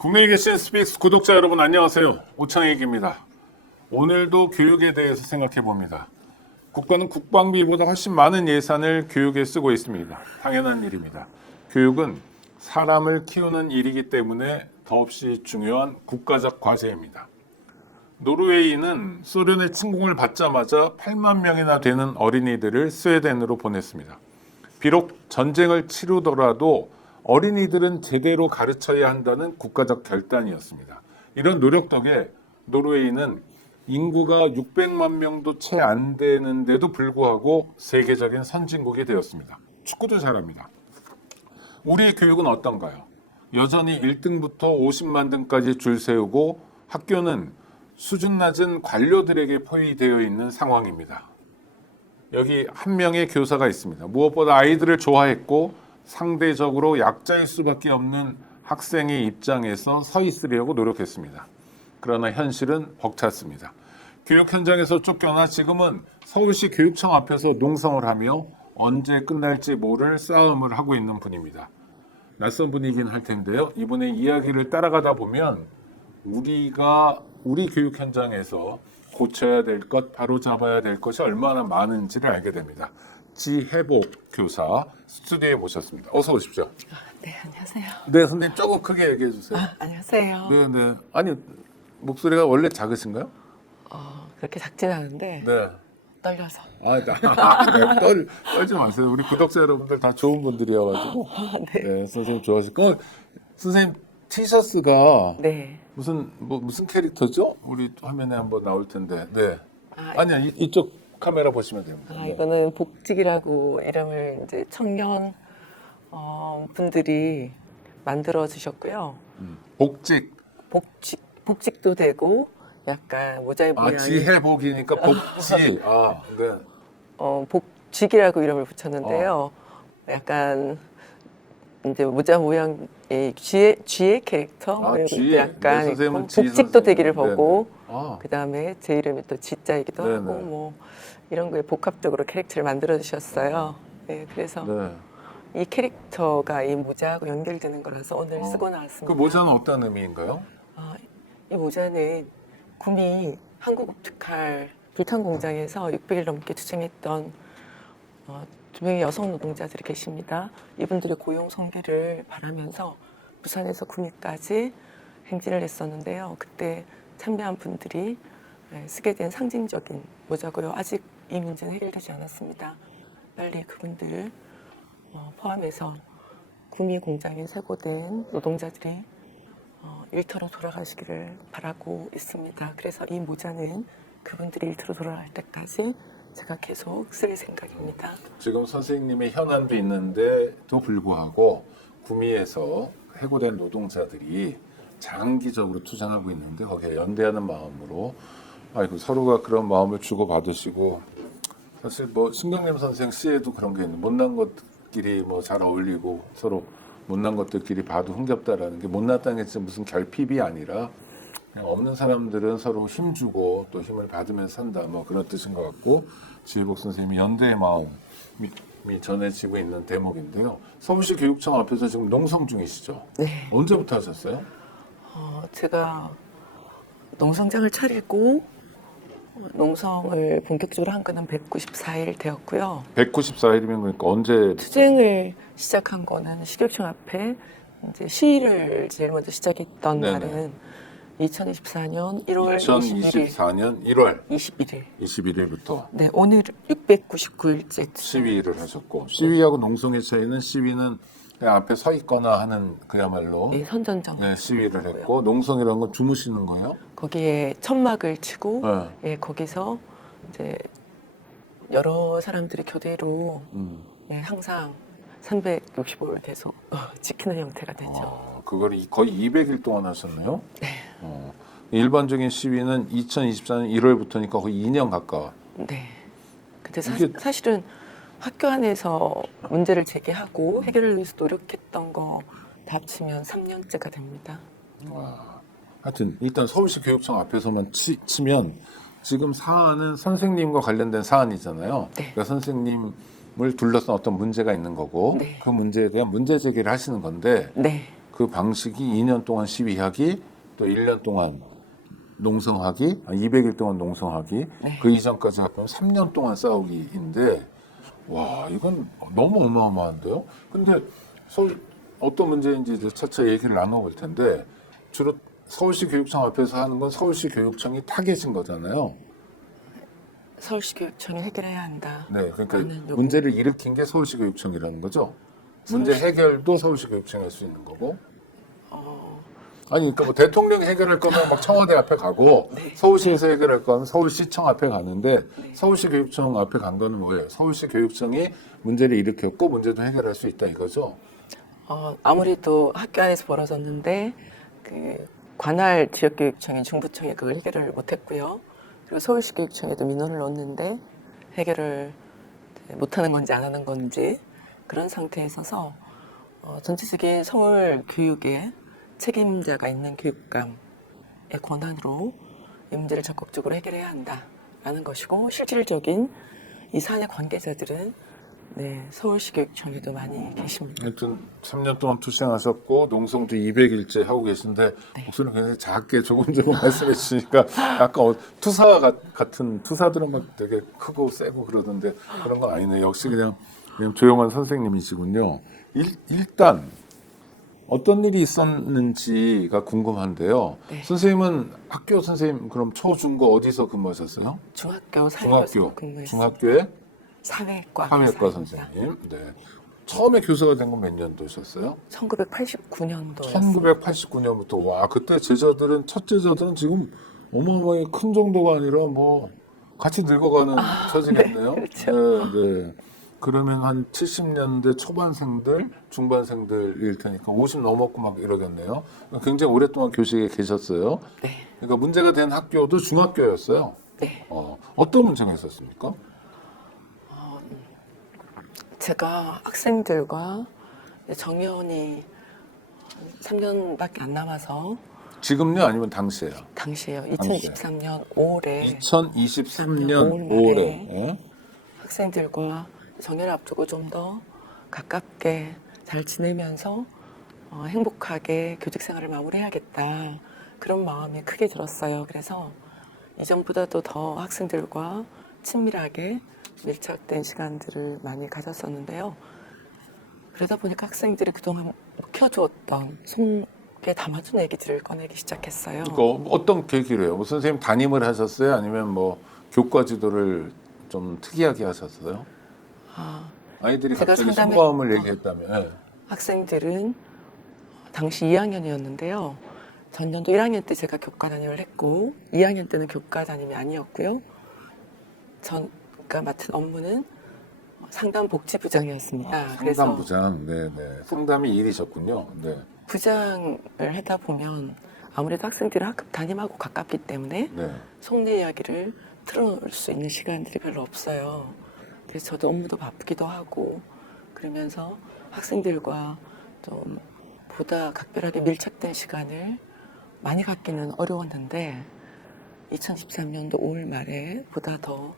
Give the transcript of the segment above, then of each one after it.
국내에 계신 스픽스 구독자 여러분 안녕하세요. 오창익입니다. 오늘도 교육에 대해서 생각해 봅니다. 국가는 국방비보다 훨씬 많은 예산을 교육에 쓰고 있습니다. 당연한 일입니다. 교육은 사람을 키우는 일이기 때문에 더없이 중요한 국가적 과제입니다. 노르웨이는 소련의 침공을 받자마자 8만 명이나 되는 어린이들을 스웨덴으로 보냈습니다. 비록 전쟁을 치르더라도 어린이들은 제대로 가르쳐야 한다는 국가적 결단이었습니다. 이런 노력 덕에 노르웨이는 인구가 600만 명도 채 안 되는데도 불구하고 세계적인 선진국이 되었습니다. 축구도 잘합니다. 우리의 교육은 어떤가요? 여전히 1등부터 50만 등까지 줄 세우고 학교는 수준 낮은 관료들에게 포위되어 있는 상황입니다. 여기 한 명의 교사가 있습니다. 무엇보다 아이들을 좋아했고 상대적으로 약자일 수밖에 없는 학생의 입장에서 서 있으려고 노력했습니다. 그러나 현실은 벅찼습니다. 교육 현장에서 쫓겨나 지금은 서울시 교육청 앞에서 농성을 하며 언제 끝날지 모를 싸움을 하고 있는 분입니다. 낯선 분이긴 할 텐데요. 이분의 이야기를 따라가다 보면 우리 교육 현장에서 고쳐야 될 것, 바로잡아야 될 것이 얼마나 많은지를 알게 됩니다. 지혜복 교사 스튜디오에 모셨습니다. 어서 오십시오. 네, 안녕하세요. 네, 선생님 조금 크게 얘기해 주세요. 안녕하세요. 네, 네. 아니 목소리가 원래 작으신가요? 그렇게 작진 않은데 네. 떨려서. 떨지 마세요. 우리 구독자 여러분들 다 좋은 분들이어가지고. 네, 선생님 좋아하실 거. 선생님 티셔츠가 네. 무슨 캐릭터죠? 우리 화면에 한번 나올 텐데. 네. 아니야, 이쪽 카메라 보시면 됩니다. 이거는 복직이라고 이름을 이제 청년 분들이 만들어 주셨고요. 복직도 되고 약간 모자의 모양이 지혜복이니까 복지. 네. 복직이라고 이름을 붙였는데요. 약간 이제 모자 모양의 쥐의 캐릭터 그리고 쥐. 약간 네, 선생님은 쥐 복직도 선생님. 되기를 보고 네네. 그 다음에 제 이름이 또 지자이기도 네네. 하고 뭐 이런 거에 복합적으로 캐릭터를 만들어 주셨어요. 네, 그래서 네. 이 캐릭터가 이 모자하고 연결되는 거라서 오늘 쓰고 나왔습니다. 그 모자는 어떤 의미인가요? 이 모자는 구미 한국옵티칼 불탄 공장에서 600일 넘게 투쟁했던 두 명의 여성 노동자들이 계십니다. 이분들의 고용 성기를 바라면서 부산에서 구미까지 행진을 했었는데요. 그때 참여한 분들이 쓰게 된 상징적인 모자고요. 아직 이 문제는 해결되지 않았습니다. 빨리 그분들 포함해서 구미 공장에 세고된 노동자들이 일터로 돌아가시기를 바라고 있습니다. 그래서 이 모자는 그분들이 일터로 돌아갈 때까지 제가 계속 쓸 생각입니다. 지금 선생님의 현안도 있는데도 불구하고 구미에서 해고된 노동자들이 장기적으로 투쟁하고 있는데 거기에 연대하는 마음으로 서로가 그런 마음을 주고받으시고 사실 뭐 신경림 선생 시에도 그런 게 있는 못난 것끼리 뭐 잘 어울리고 서로 못난 것들끼리 봐도 흥겹다라는 게 못났다는 게 무슨 결핍이 아니라 그냥 없는 사람들은 서로 힘주고 또 힘을 받으면서 산다 뭐 그런 뜻인 것 같고 지혜복 선생님이 연대의 마음이 전해지고 있는 대목인데요. 서울시 교육청 앞에서 지금 농성 중이시죠? 네. 언제부터 하셨어요? 제가 농성장을 차리고 농성을 본격적으로 한 거는 194일 되었고요. 194일이면 그러니까 언제? 투쟁을 시작한 거는 시교육청 앞에 이제 시위를 제일 먼저 시작했던 네네. 날은 2024년 1월 2024년 1월 21일. 21일부터 네, 오늘 699일째 시위를 하셨고 시위하고 농성의 차이는 시위는 그냥 앞에 서 있거나 하는 그야말로 네, 선전정. 시위를 했고 농성이라는 건 주무시는 거예요? 거기에 천막을 치고 네. 거기서 이제 여러 사람들이 교대로 항상 365일 계속 지키는 형태가 되죠. 그걸 거의 200일 동안 하셨네요? 네. 일반적인 시위는 2024년 1월부터니까 거의 2년 가까워. 네. 근데 사실은 학교 안에서 문제를 제기하고 해결을 위해서 노력했던 거 다 합치면 3년째가 됩니다. 하여튼 일단 서울시 교육청 앞에서만 치면 지금 사안은 선생님과 관련된 사안이잖아요. 네. 그러니까 선생님을 둘러싼 어떤 문제가 있는 거고 네. 그 문제에 대한 문제 제기를 하시는 건데 네. 그 방식이 2년 동안 시위하기, 또 1년 동안 농성하기, 200일 동안 농성하기, 네. 그 이전까지 합하면 3년 동안 싸우기인데, 와, 이건 너무 어마어마한데요? 근데 서울 어떤 문제인지 이제 차차 얘기를 나눠볼 텐데, 주로 서울시 교육청 앞에서 하는 건 서울시 교육청이 타겟인 거잖아요. 서울시 교육청이 해결해야 한다. 네, 그러니까 라는 요구. 문제를 일으킨 게 서울시 교육청이라는 거죠. 문제 해결도 서울시 교육청이 할 수 있는 거고. 아니, 그러니까 뭐 대통령이 해결할 거면 막 청와대 앞에 가고 서울시에서 해결할 거는 서울시청 앞에 가는데 서울시 교육청 앞에 간 거는 뭐예요? 서울시 교육청이 문제를 일으켰고 문제도 해결할 수 있다 이거죠. 아무래도 학교 안에서 벌어졌는데 그 관할 지역교육청인 중부청이 그걸 해결을 못했고요. 그리고 서울시 교육청에도 민원을 넣었는데 해결을 못하는 건지 안 하는 건지 그런 상태에 있어서 전체적인 서울 교육에 책임자가 있는 교육감의 권한으로 이 문제를 적극적으로 해결해야 한다라는 것이고 실질적인 이 사안의 관계자들은 네, 서울시 교육청에도 많이 계십니다. 하여튼 3년 동안 투쟁하셨고 농성도 200일째 하고 계신데 네. 목소리를 굉장히 작게 조금 말씀해 주시니까 약간 투사 같은 투사들은 막 되게 크고 세고 그러던데 그런 건 아니네. 역시 그냥 조용한 선생님이시군요. 일단 어떤 일이 있었는지가 궁금한데요. 네. 선생님은 학교 선생님 그럼 초, 중, 고 어디서 근무하셨어요? 중학교 사회과에서 근무했어요. 중학교에 사회과 사회과 선생님. 네. 처음에 교사가 된 건 몇 년도셨어요? 1989년도였어요. 1989년부터 와 그때 제자들은 첫 제자들은 지금 어마어마하게 큰 정도가 아니라 뭐 같이 늙어가는 처지겠네요. 네, 그렇죠. 네, 네. 그러면 한 70년대 초반생들, 중반생들일 테니까 50 넘었고 막 이러겠네요. 굉장히 오랫동안 교직에 계셨어요. 네. 그러니까 문제가 된 학교도 중학교였어요. 네. 어떤 문제가 있었습니까? 제가 학생들과 정년이 3년밖에 안 남아서 지금요? 아니면 당시에요? 당시에요. 2023년 5월에 2023년 5월 5월에 말에 학생들과 정년을 앞두고 좀 더 가깝게 잘 지내면서 행복하게 교직 생활을 마무리해야겠다. 그런 마음이 크게 들었어요. 그래서 이전보다도 더 학생들과 친밀하게 밀착된 시간들을 많이 가졌었는데요. 그러다 보니까 학생들이 그동안 묵혀주었던 속에 담아둔 얘기들을 꺼내기 시작했어요. 그러니까 어떤 계기로 해요? 뭐 선생님 담임을 하셨어요? 아니면 뭐 교과 지도를 좀 특이하게 하셨어요? 아이들이 제가 갑자기 상담에- 속마음을 얘기했다면 네. 학생들은 당시 2학년이었는데요. 전년도 1학년 때 제가 교과 담임을 했고 2학년 때는 교과 담임이 아니었고요. 제가 맡은 업무는 상담복지부장이었습니다. 그래서 상담부장, 네네. 상담이 일이셨군요. 네. 부장을 하다 보면 아무래도 학생들은 학급 담임하고 가깝기 때문에 네. 속내 이야기를 틀어놓을 수 있는 시간들이 별로 없어요. 그래서 저도 업무도 바쁘기도 하고 그러면서 학생들과 좀 보다 각별하게 밀착된 시간을 많이 갖기는 어려웠는데 2013년도 5월 말에 보다 더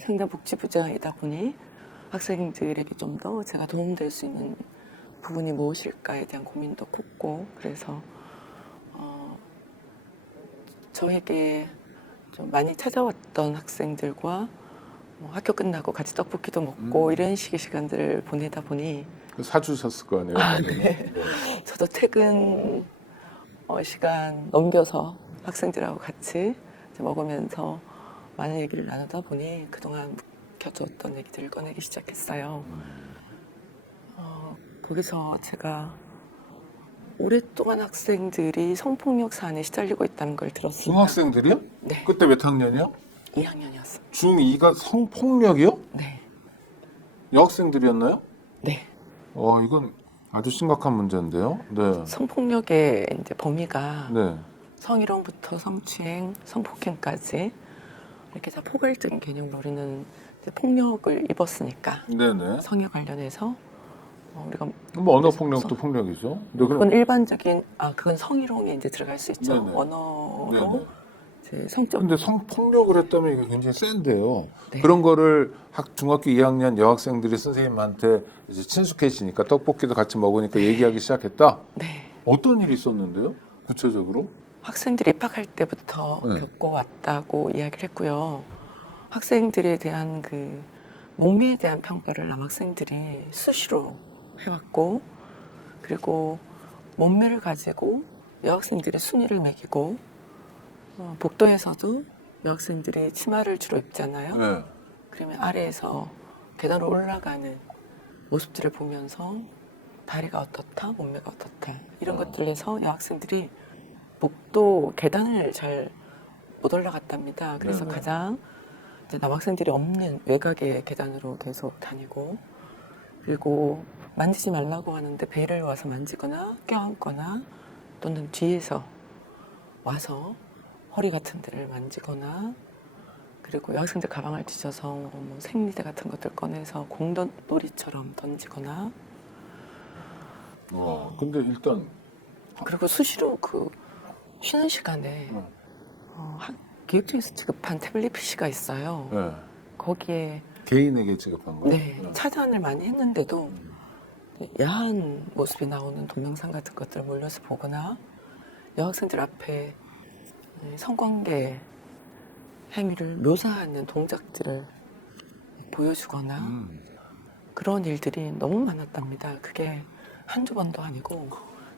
상담복지부장이다 보니 학생들에게 좀 더 제가 도움될 수 있는 부분이 무엇일까에 대한 고민도 컸고 그래서 저에게 좀 많이 찾아왔던 학생들과 학교 끝나고 같이 떡볶이도 먹고 이런 식의 시간들을 보내다 보니 사주셨을 거 아니에요? 네. 저도 퇴근 시간 넘겨서 학생들하고 같이 이제 먹으면서 많은 얘기를 나누다 보니 그동안 묵혀두었던 얘기들을 꺼내기 시작했어요. 거기서 제가 오랫동안 학생들이 성폭력 사안에 시달리고 있다는 걸 들었습니다. 중학생들이요? 네. 그때 몇 학년이요? 2학년이었습니다. 중2가 성폭력이요? 네. 여학생들이었나요? 네. 이건 아주 심각한 문제인데요. 네. 성폭력의 이제 범위가 네. 성희롱부터 성추행, 성폭행까지 이렇게 다 포괄적인 개념으로 우리는 이제 폭력을 입었으니까 네네. 성에 관련해서 우리가 뭐 언어 폭력도 폭력이죠. 근데 그건 일반적인 그건 성희롱에 이제 들어갈 수 있죠. 네네. 언어로 네네. 이제 성적 근데 성폭력을 했다면 이게 굉장히 센데요. 네. 그런 거를 중학교 2학년 여학생들이 선생님한테 이제 친숙해지니까 떡볶이도 같이 먹으니까 얘기하기 시작했다. 네. 어떤 일이 있었는데요? 구체적으로? 학생들이 입학할 때부터 네. 겪어왔다고 이야기를 했고요. 학생들에 대한 그 몸매에 대한 평가를 남학생들이 수시로 해왔고, 그리고 몸매를 가지고 여학생들의 순위를 매기고, 복도에서도 여학생들이 치마를 주로 입잖아요. 네. 그러면 아래에서 계단으로 올라가는 모습들을 보면서 다리가 어떻다, 몸매가 어떻다 이런 것들에서 여학생들이 복도 계단을 잘 못 올라갔답니다. 그래서 네네. 가장 이제 남학생들이 없는 외곽의 계단으로 계속 다니고, 그리고 만지지 말라고 하는데 배를 와서 만지거나 껴안거나 또는 뒤에서 와서 허리 같은 데를 만지거나, 그리고 여학생들 가방을 뒤져서 뭐 생리대 같은 것들 꺼내서 공놀이처럼 던지거나, 근데 일단 그리고 수시로 그 쉬는 시간에 교육청에서 지급한 태블릿 PC가 있어요. 네. 거기에 개인에게 지급한 거예요? 네, 차단을 많이 했는데도 야한 모습이 나오는 동영상 같은 것들을 몰려서 보거나, 여학생들 앞에 성관계 행위를 묘사하는 동작들을 보여주거나 그런 일들이 너무 많았답니다. 그게 한두 번도 아니고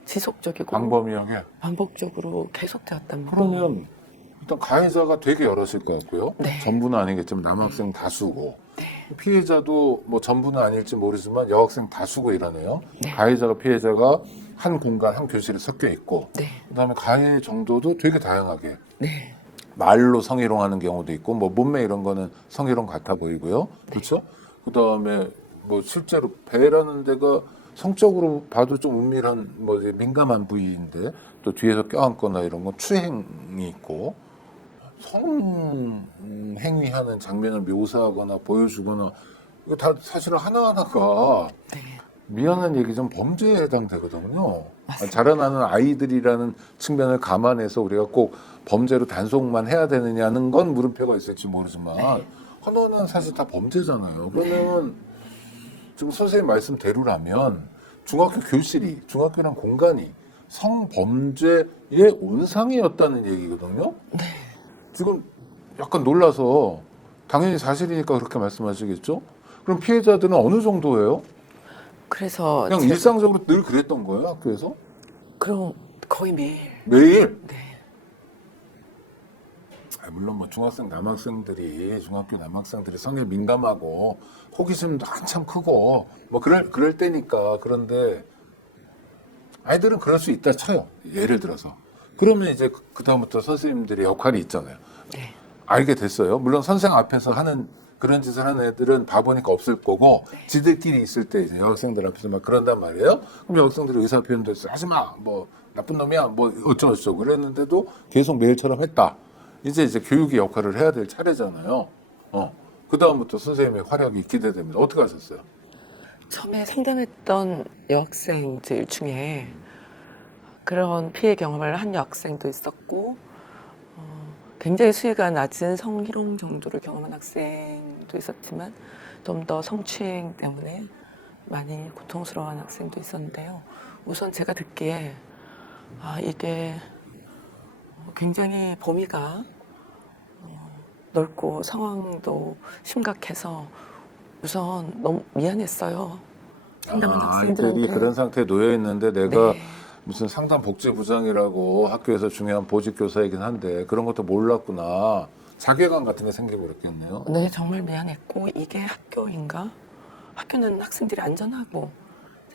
지속적이고 광범위하게. 반복적으로 계속되었답니다. 그러면 일단 가해자가 되게 여럿일 것 같고요. 네. 전부는 아니겠지만 남학생 다수고, 네. 피해자도 뭐 전부는 아닐지 모르지만 여학생 다수고 이러네요. 네. 가해자가 피해자가 한 공간, 한 교실에 섞여 있고, 네. 그다음에 가해 정도도 되게 다양하게 네. 말로 성희롱하는 경우도 있고, 뭐 몸매 이런 거는 성희롱 같아 보이고요. 그렇죠? 그다음에 뭐 실제로 배라는 데가 성적으로 봐도 좀 은밀한 뭐 이제 민감한 부위인데 또 뒤에서 껴안거나 이런 건 추행이 있고, 성 행위하는 장면을 묘사하거나 보여주거나, 이거 다 사실은 하나하나가 네. 미안한 얘기좀 범죄에 해당되거든요. 자라나는 아이들이라는 측면을 감안해서 우리가 꼭 범죄로 단속만 해야 되느냐는 건 물음표가 있을지 모르지만 하나하나는 사실 다 범죄잖아요. 그러면 지금 선생님 말씀대로라면 중학교 교실이, 중학교란 공간이 성범죄의 온상이었다는 얘기거든요. 지금 약간 놀라서, 당연히 사실이니까 그렇게 말씀하시겠죠? 그럼 피해자들은 어느 정도예요? 그래서 그냥 제가 일상적으로 늘 그랬던 거예요, 학교에서? 그럼 거의 매일. 매일? 네. 물론 뭐 중학생 남학생들이, 중학교 남학생들이 성에 민감하고 호기심도 한참 크고 뭐 그럴 때니까. 그런데 아이들은 그럴 수 있다 쳐요, 예를 들어서. 그러면 이제 그다음부터 선생님들의 역할이 있잖아요. 네. 알게 됐어요. 물론 선생 앞에서 하는 그런 짓을 하는 애들은 바보니까 없을 거고, 지들끼리 있을 때 이제 여학생들 앞에서 막 그런단 말이에요. 그럼 여학생들이 의사 표현도 했어. 하지 마, 뭐 나쁜 놈이야, 뭐 어쩌고저쩌고 그랬는데도 계속 매일처럼 했다. 이제 교육의 역할을 해야 될 차례잖아요. 그 다음부터 선생님의 활약이 기대됩니다. 어떻게 하셨어요? 처음에 상담했던 여학생들 중에 그런 피해 경험을 한 여학생도 있었고, 굉장히 수위가 낮은 성희롱 정도를 경험한 학생도 있었지만 좀 더 성추행 때문에 많이 고통스러워하는 학생도 있었는데요. 우선 제가 듣기에 이게 굉장히 범위가 넓고 상황도 심각해서 우선 너무 미안했어요. 상담한 아이들이 학생들한테. 그런 상태에 놓여 있는데 내가 네. 무슨 상담복지부장이라고 학교에서 중요한 보직교사이긴 한데 그런 것도 몰랐구나. 자괴감 같은 게 생기고 그랬겠네요. 네, 정말 미안했고, 이게 학교인가? 학교는 학생들이 안전하고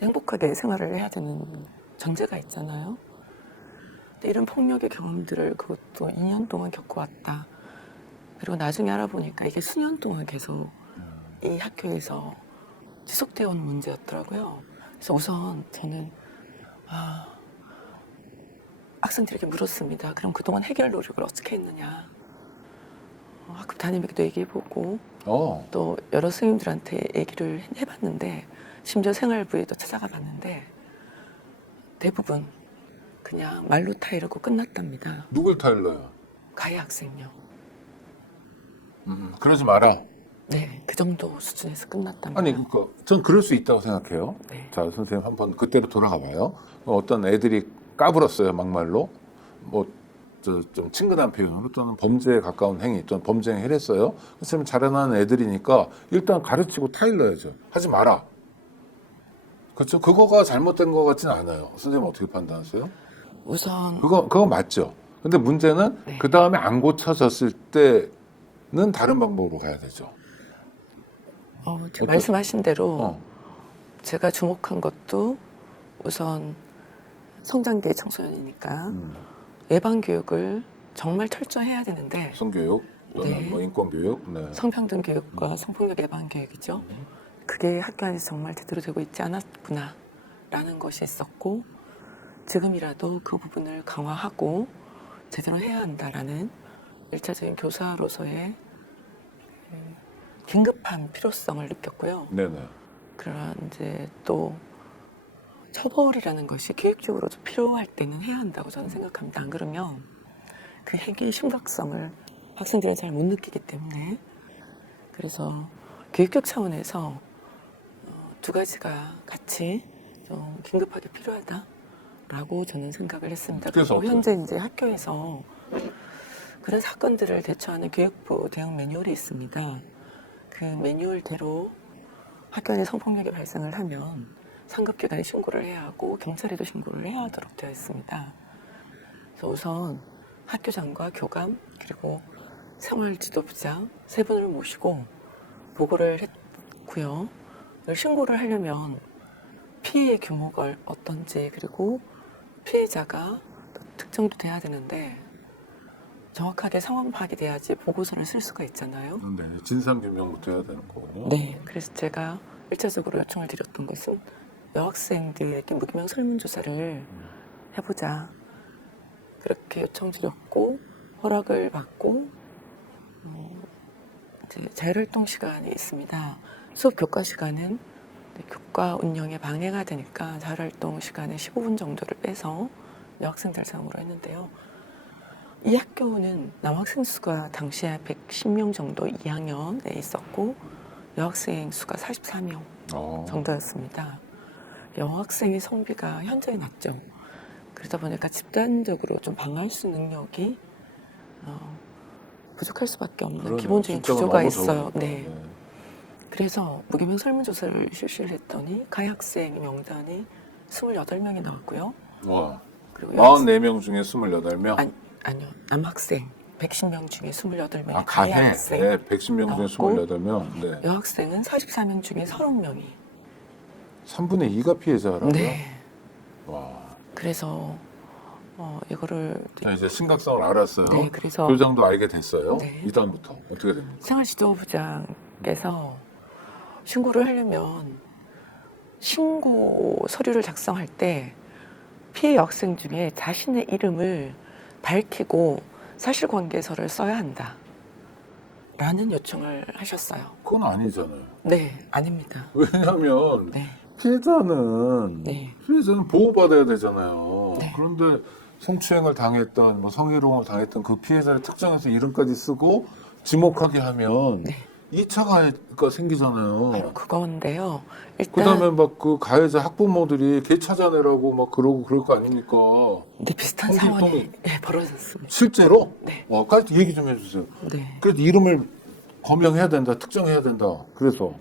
행복하게 생활을 해야 되는 전제가 있잖아요. 근데 이런 폭력의 경험들을 그것도 2년 동안 겪어왔다. 그리고 나중에 알아보니까 이게 수년 동안 계속 이 학교에서 지속되어 온 문제였더라고요. 그래서 우선 저는 학생들에게 물었습니다. 그럼 그동안 해결 노력을 어떻게 했느냐. 학급 담임에게도 얘기해보고 또 여러 선생님들한테 얘기를 해봤는데, 심지어 생활부에도 찾아가 봤는데 대부분 그냥 말로 타이르고 끝났답니다. 누굴 타일러요? 가해 학생요. 그러지 마라. 네, 그 정도 수준에서 끝났답니다. 아니, 그러니까 전 그럴 수 있다고 생각해요. 네. 자, 선생님 한번 그때로 돌아가 봐요. 어떤 애들이 까불었어요, 막말로. 뭐, 좀 친근한 표현으로 또는 범죄에 가까운 행위, 또는 범죄 행위를 했어요. 선생님 자라나는 애들이니까 일단 가르치고 타일러야죠. 하지 마라. 그렇죠? 그거가 잘못된 것 같지는 않아요. 선생님 어떻게 판단하세요? 우선 그거 맞죠. 근데 문제는 네. 그 다음에 안 고쳐졌을 때는 다른 방법으로 가야 되죠. 지금 말씀하신 대로 어. 제가 주목한 것도 우선 성장기 청소년이니까 예방 교육을 정말 철저히 해야 되는데 성교육 또는 네. 뭐 인권교육. 네. 성평등 교육과 성폭력 예방 교육이죠. 그게 학교 안에서 정말 제대로 되고 있지 않았구나 라는 것이 있었고 지금이라도 그 부분을 강화하고 제대로 해야 한다라는 일차적인 교사로서의 긴급한 필요성을 느꼈고요. 네네. 그런 이제 또 처벌이라는 것이 교육적으로도 필요할 때는 해야 한다고 저는 생각합니다. 안 그러면 그 행위의 심각성을 학생들은 잘 못 느끼기 때문에 그래서 교육적 차원에서 두 가지가 같이 좀 긴급하게 필요하다라고 저는 생각을 했습니다. 그래서 그리고 현재 이제 학교에서 그런 사건들을 대처하는 교육부 대응 매뉴얼이 있습니다. 그 매뉴얼대로 학교 안에 성폭력이 발생을 하면 상급기관에 신고를 해야 하고 경찰에도 신고를 해야 하도록 되어 있습니다. 그래서 우선 학교장과 교감 그리고 생활지도부장 세 분을 모시고 보고를 했고요. 이걸 신고를 하려면 피해의 규모가 어떤지 그리고 피해자가 특정도 돼야 되는데 정확하게 상황 파악이 돼야지 보고서를 쓸 수가 있잖아요. 네, 진상규명부터 해야 되는 거군요. 네, 그래서 제가 1차적으로 요청을 드렸던 것은 여학생들에게 무기명 설문조사를 해보자. 그렇게 요청드렸고 허락을 받고 이제 자율활동 시간이 있습니다. 수업 교과 시간은 교과 운영에 방해가 되니까 자율활동 시간에 15분 정도를 빼서 여학생들 사용으로 했는데요. 이 학교는 남학생 수가 당시에 110명 정도 2학년에 있었고 여학생 수가 44명 정도였습니다. 여학생의 성비가 현저히 낮죠. 그러다 보니까 집단적으로 좀 방할수 능력이 부족할 수밖에 없는 그러네요. 기본적인 숫자가 구조가 너무 있어요. 적으니까. 네. 그래서 무기명 설문조사를 실시를 했더니 가해 학생 명단이 28명이 나왔고요. 와, 그리고 44명 중에 28명? 아니요. 남학생 110명 중에 28명이 아, 가해. 학생 네, 110명 중에 나왔고 28명. 네. 여학생은 44명 중에 30명이 3분의 2가 피해자라고요? 네. 와. 그래서 이거를 자, 이제 심각성을 알았어요. 네, 그래서 교장도 알게 됐어요. 네. 이 다음부터 어떻게 됩니까? 생활지도부장께서 신고를 하려면 신고 서류를 작성할 때 피해 여학생 중에 자신의 이름을 밝히고 사실관계서를 써야 한다. 라는 요청을 하셨어요. 그건 아니잖아요. 네, 아닙니다. 왜냐하면 네, 피해자는 네. 보호받아야 되잖아요. 네. 그런데 성추행을 당했던, 뭐 성희롱을 당했던 그 피해자를 특정해서 이름까지 쓰고 지목하게 하면 네. 2차 가해가 생기잖아요. 바로 그건데요. 일단 그다음에 막 그 가해자 학부모들이 걔 찾아내라고 막 그러고 그럴 거 아닙니까? 네, 비슷한 통신, 상황이 벌어졌습니다. 실제로? 네. 와, 까지 얘기 좀 해주세요. 네. 그래서 이름을 검명해야 된다, 특정해야 된다. 그래서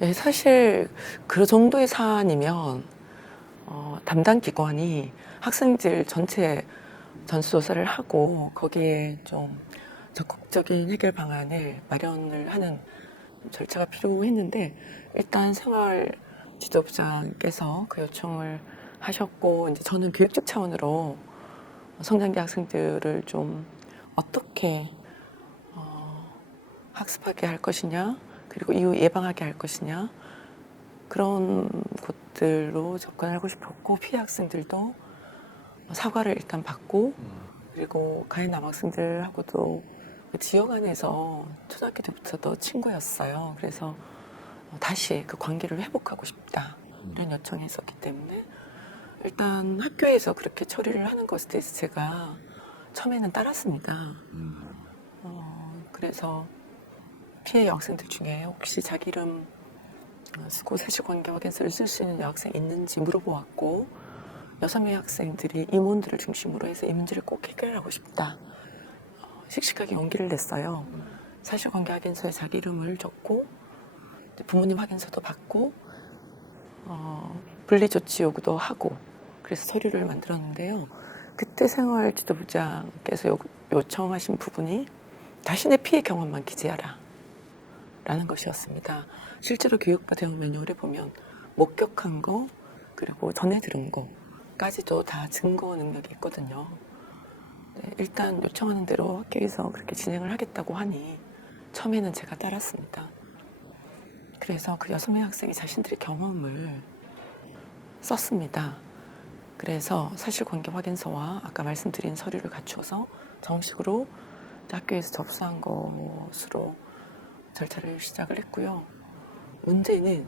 네, 사실 그 정도의 사안이면 담당 기관이 학생들 전체 전수조사를 하고 거기에 좀 적극적인 해결 방안을 마련을 하는 절차가 필요했는데 일단 생활지도부장께서 그 요청을 하셨고 이제 저는 교육적 차원으로 성장기 학생들을 좀 어떻게 학습하게 할 것이냐 그리고 이후 예방하게 할 것이냐 그런 곳들로 접근하고 싶었고 피해 학생들도 사과를 일단 받고 그리고 가해 남학생들하고도 그 지역 안에서 초등학교 때부터도 친구였어요. 그래서 다시 그 관계를 회복하고 싶다 이런 요청이 있었기 때문에 일단 학교에서 그렇게 처리를 하는 것에 대해서 제가 처음에는 따랐습니다. 그래서 피해 여학생들 중에 혹시 자기 이름 쓰고 사실관계 확인서를 쓸 수 있는 여학생 있는지 물어보았고 6명의 학생들이 임원들을 중심으로 해서 이 문제를 꼭 해결하고 싶다. 씩씩하게 용기를 냈어요. 사실관계 확인서에 자기 이름을 적고 부모님 확인서도 받고 분리조치 요구도 하고 그래서 서류를 만들었는데요. 그때 생활지도부장께서 요청하신 부분이 자신의 피해 경험만 기재하라 라는 것이었습니다. 실제로 교육부 대응 매뉴얼에 보면 목격한 거 그리고 전해 들은 거까지도 다 증거 능력이 있거든요. 네, 일단 요청하는 대로 학교에서 그렇게 진행을 하겠다고 하니 처음에는 제가 따랐습니다. 그래서 그 6명의 학생이 자신들의 경험을 썼습니다. 그래서 사실관계 확인서와 아까 말씀드린 서류를 갖추어서 정식으로 학교에서 접수한 것으로 절차를 시작을 했고요. 문제는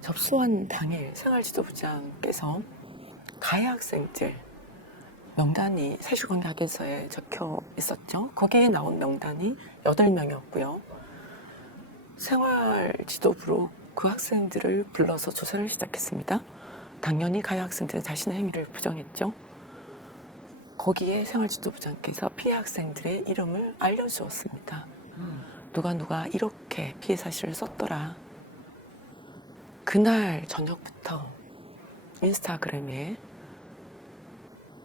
접수한 당일 생활지도부장께서 가해 학생들 명단이 사실관계 확인서에 적혀 있었죠. 거기에 나온 명단이 8명이었고요. 생활지도부로 그 학생들을 불러서 조사를 시작했습니다. 당연히 가해 학생들은 자신의 행위를 부정했죠. 거기에 생활지도부장께서 피해 학생들의 이름을 알려주었습니다. 누가 이렇게 피해 사실을 썼더라. 그날 저녁부터 인스타그램에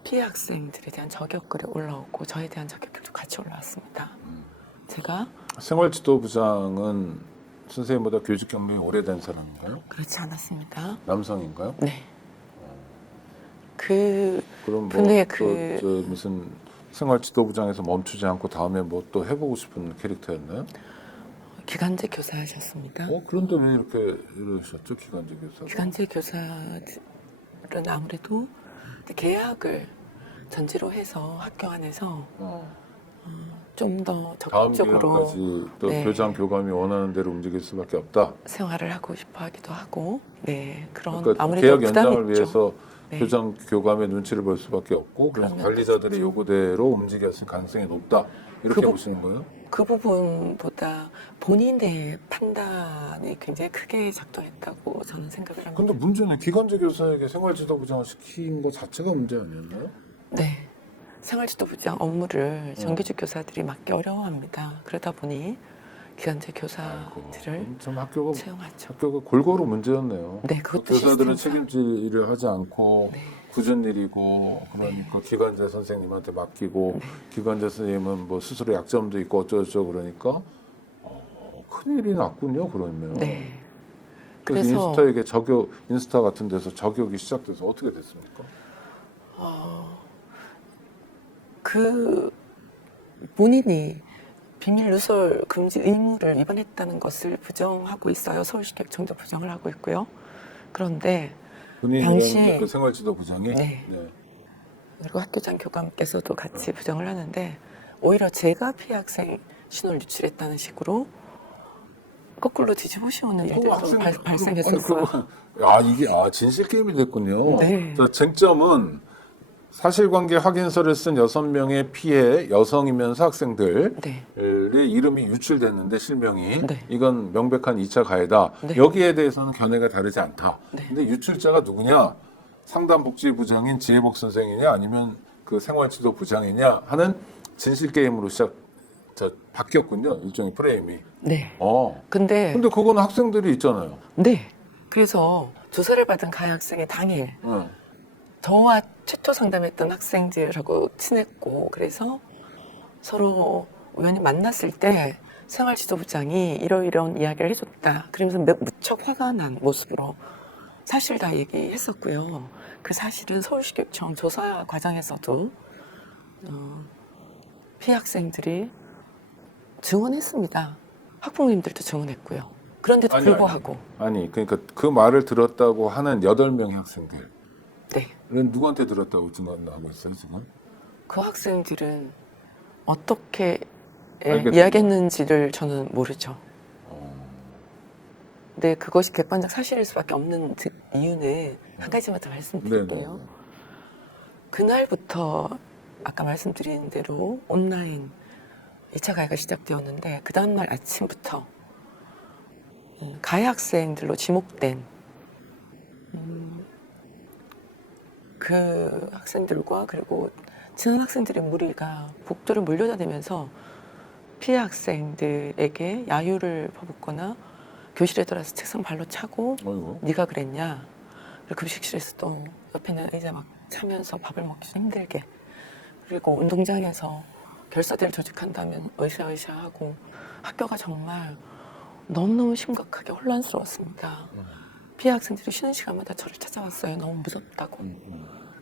피해 학생들에 대한 저격글이 올라오고 저에 대한 저격글도 같이 올라왔습니다. 제가 생활지도부장은 선생님보다 교직 경력이 오래된 사람인가요? 그렇지 않았습니다. 남성인가요? 네. 그 그럼 분의 무슨 생활지도부장에서 멈추지 않고 다음에 뭐 또 해보고 싶은 캐릭터였나요? 기간제 교사하셨습니다. 그런데 왜 이렇게 이러셨죠? 기간제 교사. 기간제 교사들은 아무래도 계약을 전제로 해서 학교 안에서 좀 더 다음 적극적으로 기회까지 또 네. 교장 교감이 원하는 대로 움직일 수밖에 없다. 생활을 하고 싶어 하기도 하고 그런 그러니까 아무래도 계약 부담이 연장을 있죠. 위해서 네. 교장 교감의 눈치를 볼 수밖에 없고 그래서 그러면 관리자들의 요구대로 움직였을 가능성이 높다. 이렇게 보시는 거예요? 그 부분보다 본인의 판단이 굉장히 크게 작동했다고 저는 생각을 합니다. 근데 문제는 기간제 교사에게 생활지도부장을 시킨 것 자체가 문제 아니었나요? 네. 생활지도부장 업무를 정규직 교사들이 맡기 어려워합니다. 그러다 보니 기간제 교사들을 좀 학교가 채용하죠. 골고루 문제였네요. 네, 그것도 교사들은 시스템상. 책임질 일을 하지 않고 네. 굳은 일이고 그러니까 기간제 선생님한테 맡기고 기간제 선생님은 뭐 스스로 약점도 있고 어쩌고저쩌고 그러니까 큰일이 났군요. 그러면. 네. 그래서 인스타 같은 데서 저격이 시작돼서 어떻게 됐습니까? 그 본인이 비밀 누설 금지 의무를 위반했다는 것을 부정하고 있어요. 서울시교육청도 부정을 하고 있고요. 그런데 당시 그 생활지도부장이 네. 그리고 학교장 교감께서도 같이 부정을 하는데 오히려 제가 피해 학생 신원을 유출했다는 식으로 거꾸로 뒤집어 씌우는 일들도 발생했었어요. 이게 진실 게임이 됐군요. 네. 자, 쟁점은 사실관계 확인서를 쓴 6명의 피해 여성이면서 학생들의 네. 이름이 유출됐는데 실명이 네. 이건 명백한 2차 가해다. 네. 여기에 대해서는 견해가 다르지 않다. 네. 근데 유출자가 누구냐? 상담복지부장인 지혜복 선생이냐 아니면 그 생활지도부장이냐 하는 진실 게임으로 바뀌었군요. 일종의 프레임이. 네. 근데 그거는 학생들이 있잖아요. 네. 그래서 조사를 받은 가해 학생의 당일 저와 최초 상담했던 학생들하고 친했고 그래서 서로 우연히 만났을 때 생활지도부장이 이러이러한 이야기를 해줬다. 그러면서 무척 화가 난 모습으로 사실 다 얘기했었고요. 그 사실은 서울시교육청 조사 과정에서도 피해 학생들이 증언했습니다. 학부모님들도 증언했고요. 그런데도 불구하고 그러니까 그 말을 들었다고 하는 8명의 학생들 네. 누구한테 들었다고 증언하고 있어요 지금? 그 학생들은 어떻게 알겠습니다. 이야기했는지를 저는 모르죠. 근데 그것이 객관적 사실일 수밖에 없는 이유는 한 가지만 더 말씀드릴게요. 네네. 그날부터 아까 말씀드린 대로 온라인 2차 가해가 시작되었는데 그 다음날 아침부터 가해 학생들로 지목된 그 학생들과 그리고 친한 학생들의 무리가 복도를 몰려다니면서 피해 학생들에게 야유를 퍼붓거나 교실에 들어와서 책상 발로 차고 어이구. 네가 그랬냐. 그리고 급식실에서 또 옆에 있는 의자 막 차면서 밥을 먹기도 힘들게, 그리고 운동장에서 결사대를 조직한다면 으쌰으쌰하고, 학교가 정말 너무너무 심각하게 혼란스러웠습니다. 피해 학생들이 쉬는 시간마다 저를 찾아왔어요. 너무 무섭다고.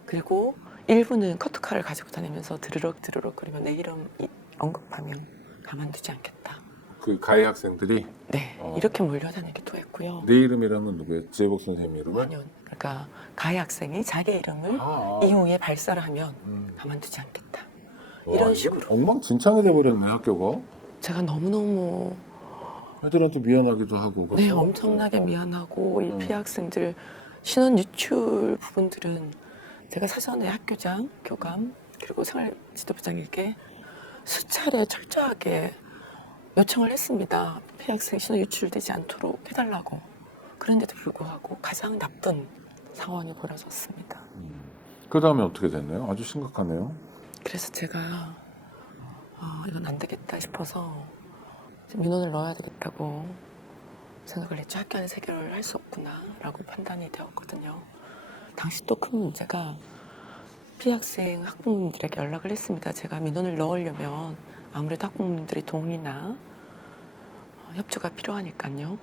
그리고 일부는 커트칼을 가지고 다니면서 드르륵 거리며 내 이름 언급하면 가만두지 않겠다. 그 가해 학생들이 네, 이렇게 몰려다니기도 했고요. 내 이름이라는 건 누구예요? 재복 선생님 이름을? 아니요, 그러니까 가해 학생이 자기 이름을 아. 이후에 발사를 하면 가만두지 않겠다. 이런 식으로. 엉망진창이 돼버렸네 학교가. 제가 너무너무 애들한테 미안하기도 하고. 네, 그렇죠? 엄청나게 미안하고 이 피해 학생들 신원 유출 부분들은 제가 사전에 학교장, 교감, 그리고 생활 지도부장에게 수차례 철저하게 요청을 했습니다. 피해 학생 신원 유출되지 않도록 해달라고. 그런데도 불구하고 가장 나쁜 상황이 벌어졌습니다. 그 다음에 어떻게 됐나요? 아주 심각하네요. 그래서 제가 이건 안 되겠다 싶어서 민원을 넣어야 되겠다고 생각을 했죠. 학교 안에서 해결을 할 수 없구나라고 판단이 되었거든요. 당시 또 큰 문제가 피해 학생 학부모님들에게 연락을 했습니다. 제가 민원을 넣으려면 아무래도 학부모님들의 동의나 협조가 필요하니까요.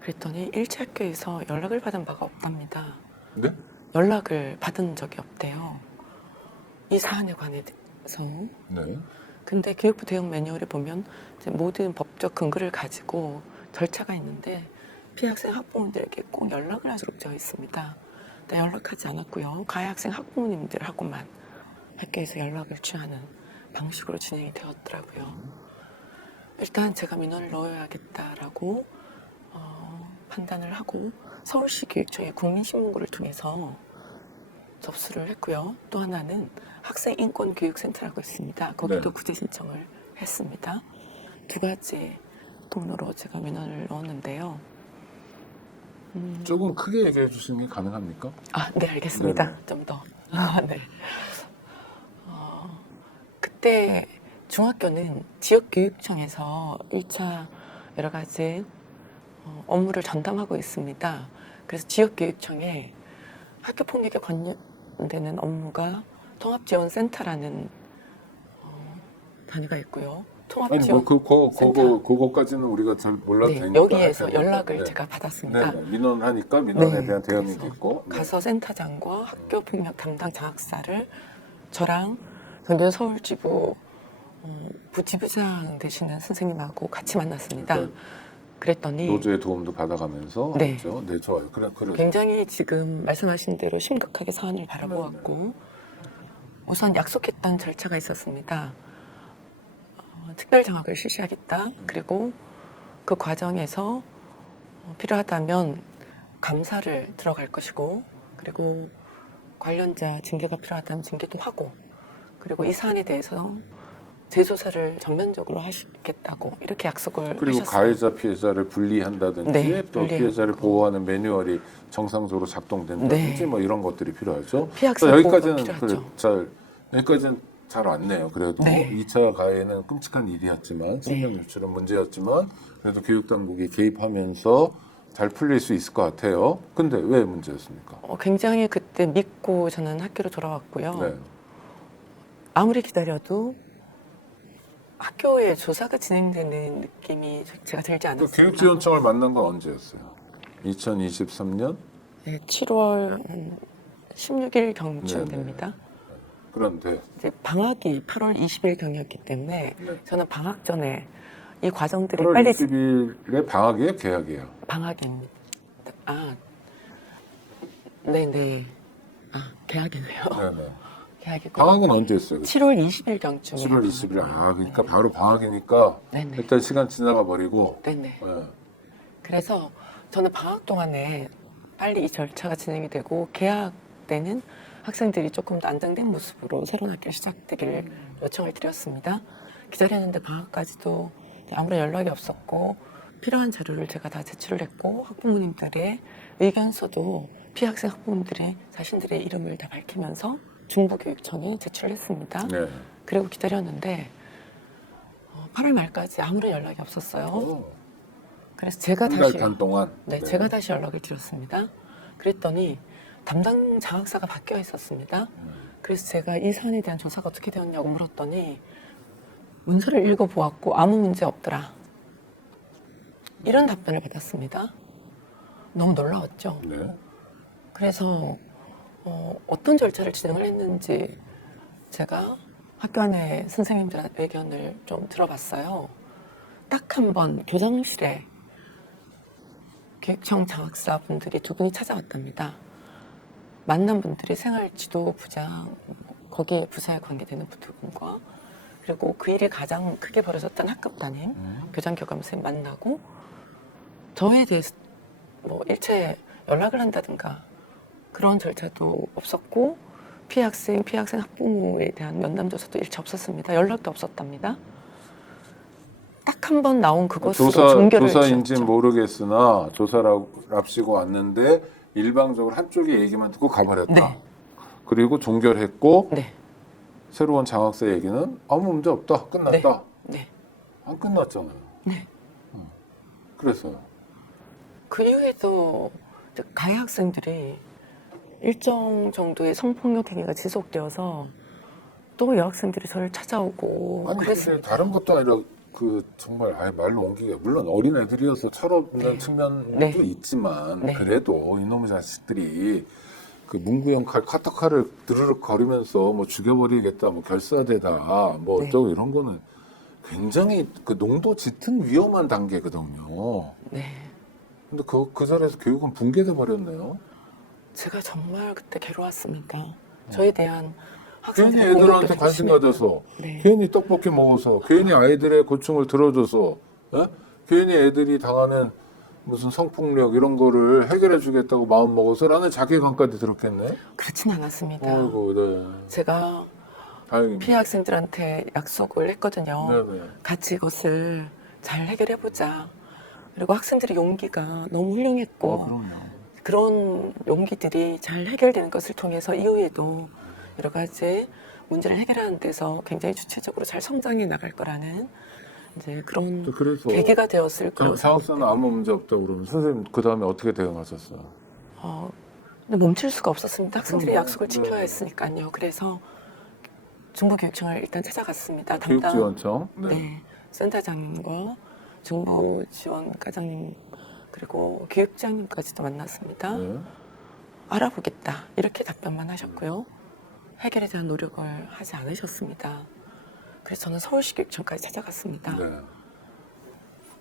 그랬더니 일체 학교에서 연락을 받은 바가 없답니다. 네? 연락을 받은 적이 없대요. 이 사안에 관해서. 네. 근데 교육부 대응 매뉴얼에 보면 이제 모든 법적 근거를 가지고 절차가 있는데 피해 학생 학부모님들에게 꼭 연락을 하도록 되어 있습니다. 근데 연락하지 않았고요. 가해 학생 학부모님들하고만 학교에서 연락을 취하는 방식으로 진행이 되었더라고요. 일단 제가 민원을 넣어야겠다라고 판단을 하고 서울시 교육청의 국민신문고를 통해서 접수를 했고요. 또 하나는 학생인권교육센터라고 있습니다. 거기도 네. 구제 신청을 했습니다. 두 가지 통로로 제가 민원을 넣었는데요. 조금 크게 얘기해 주시는 게 가능합니까? 네, 알겠습니다. 네네. 좀 더. 네. 그때 중학교는 지역교육청에서 1차 여러 가지 업무를 전담하고 있습니다. 그래서 지역교육청에 학교폭력에 관련되는 업무가 통합지원센터라는 단위가 있고요. 아니 뭐 통합지원 그거까지는 우리가 잘 몰라도 네, 되니까. 여기에서 하여튼 연락을 네. 제가 받았습니다. 네, 민원하니까 민원에 네, 대한 대응이 그래서 있고. 네. 가서 센터장과 학교폭력 담당 장학사를 저랑 전교 서울지부 부지부장 되시는 선생님하고 같이 만났습니다. 그러니까 그랬더니 노조의 도움도 받아가면서. 네. 그렇죠? 네, 좋아요. 그래. 굉장히 지금 말씀하신 대로 심각하게 사안을 바라보았고 우선 약속했던 절차가 있었습니다. 특별 장학을 실시하겠다. 그리고 그 과정에서 필요하다면 감사를 들어갈 것이고, 그리고 관련자 징계가 필요하다면 징계도 하고, 그리고 이 사안에 대해서 재조사를 전면적으로 하시겠다고 이렇게 약속을 그리고 하셨어요. 가해자 피해자를 분리한다든지 네, 또 분리하고. 피해자를 보호하는 매뉴얼이 정상적으로 작동된다든지 네. 뭐 이런 것들이 필요하죠. 피해 학생 자, 보호가 여기까지는 필요하죠. 여기까지는 잘 왔네요. 그래도 네. 2차 가해는 끔찍한 일이었지만 생명 유출은 문제였지만 그래도 교육 당국이 개입하면서 잘 풀릴 수 있을 것 같아요. 근데 왜 문제였습니까? 굉장히 그때 믿고 저는 학교로 돌아왔고요. 네. 아무리 기다려도 학교에 조사가 진행되는 느낌이 제가 들지 그 않았습니다. 교육지원청을 만난 건 언제였어요? 2023년? 네, 7월 16일 경쯤 네네. 됩니다. 그런데 이제 방학이 8월 20일 경이었기 때문에 네. 저는 방학 전에 이 과정들이 8월 빨리 20일에 방학이에요? 개학이에요? 방학입니다. 네네. 개학이네요. 네네. 개학이고 방학은 언제였어요? 7월 20일 경쯤에. 7월 20일. 그러니까 바로 방학이니까 네네. 일단 시간 지나가 버리고. 네네. 네. 그래서 저는 방학 동안에 빨리 이 절차가 진행이 되고 개학 때는 학생들이 조금 더 안정된 모습으로 새로운 학기가 시작되기를 요청을 드렸습니다. 기다렸는데 방학까지도 아무런 연락이 없었고 필요한 자료를 제가 다 제출을 했고 학부모님들의 의견서도 피해 학생 학부모님들이 자신들의 이름을 다 밝히면서 중부교육청에 제출을 했습니다. 네. 그리고 기다렸는데 8월 말까지 아무런 연락이 없었어요. 그래서 제가 한 다시 달 반 동안. 네, 제가 다시 연락을 드렸습니다. 그랬더니 담당 장학사가 바뀌어 있었습니다. 그래서 제가 이 사안에 대한 조사가 어떻게 되었냐고 물었더니 문서를 읽어보았고 아무 문제 없더라. 이런 답변을 받았습니다. 너무 놀라웠죠. 네. 그래서 어떤 절차를 진행을 했는지 제가 학교 안에 선생님들의 의견을 좀 들어봤어요. 딱 한 번 교장실에 교육청 장학사 분들이 두 분이 찾아왔답니다. 만난 분들이 생활지도부장, 거기에 부사에 관계되는 두 분과 그리고 그 일이 가장 크게 벌어졌던 학급 담임, 교장교감 선생님 만나고 저에 대해서 뭐 일체 연락을 한다든가 그런 절차도 없었고 피해 학생 학부모에 대한 면담 조사도 일체 없었습니다. 연락도 없었답니다. 딱 한 번 나온 그것으로 종결을 조사인지는 지었죠. 모르겠으나 조사랍시고 왔는데 일방적으로 한쪽의 얘기만 듣고 가버렸다. 네. 그리고 종결했고 네, 새로운 장학사 얘기는 아무 문제 없다. 끝났다. 네. 안 끝났잖아요. 네. 그래서요. 그 이후에도 가해 학생들이 일정 정도의 성폭력 행위가 지속되어서 또 여학생들이 저를 찾아오고 아니 그랬습니다. 근데 다른 것도 아니라 그 정말 아예 말로 옮기기가 물론 어린 애들이어서 철없는 네. 측면도 네. 있지만 네. 그래도 이놈의 자식들이 그 문구형 카터칼을 드르륵 거리면서 뭐 죽여버리겠다, 뭐 결사대다, 뭐 네. 어쩌고 이런 거는 굉장히 그 농도 짙은 위험한 단계거든요. 네. 근데 그 자리에서 교육은 붕괴돼 버렸네요. 제가 정말 그때 괴로웠습니다. 저에 대한 괜히 학생들의 애들한테 공격도 관심 심했고. 가져서 네. 괜히 떡볶이 먹어서 괜히 아이들의 고충을 들어줘서 예? 괜히 애들이 당하는 무슨 성폭력 이런 거를 해결해 주겠다고 마음 먹어서 라는 자괴감까지 들었겠네. 그렇진 않았습니다. 아이고, 네. 제가 다행입니다. 피해 학생들한테 약속을 했거든요. 네네. 같이 이것을 잘 해결해보자. 그리고 학생들의 용기가 너무 훌륭했고 그럼요. 그런 용기들이 잘 해결되는 것을 통해서 이후에도 여러 가지 문제를 해결하는 데서 굉장히 주체적으로 잘 성장해 나갈 거라는 이제 그런 그래서 계기가 되었을 거라고 장학사는 아무 문제 없다고 그러면 선생님 그 다음에 어떻게 대응하셨어요? 근데 멈출 수가 없었습니다. 학생들이 그럼요. 약속을 지켜야 네. 했으니까요. 그래서 중부교육청을 일단 찾아갔습니다. 교육지원청. 네, 센터장님과 중부지원과장님 그리고 교육장님까지도 만났습니다. 네. 알아보겠다 이렇게 답변만 하셨고요. 해결에 대한 노력을 하지 않으셨습니다. 그래서 저는 서울시 교육청까지 찾아갔습니다. 네.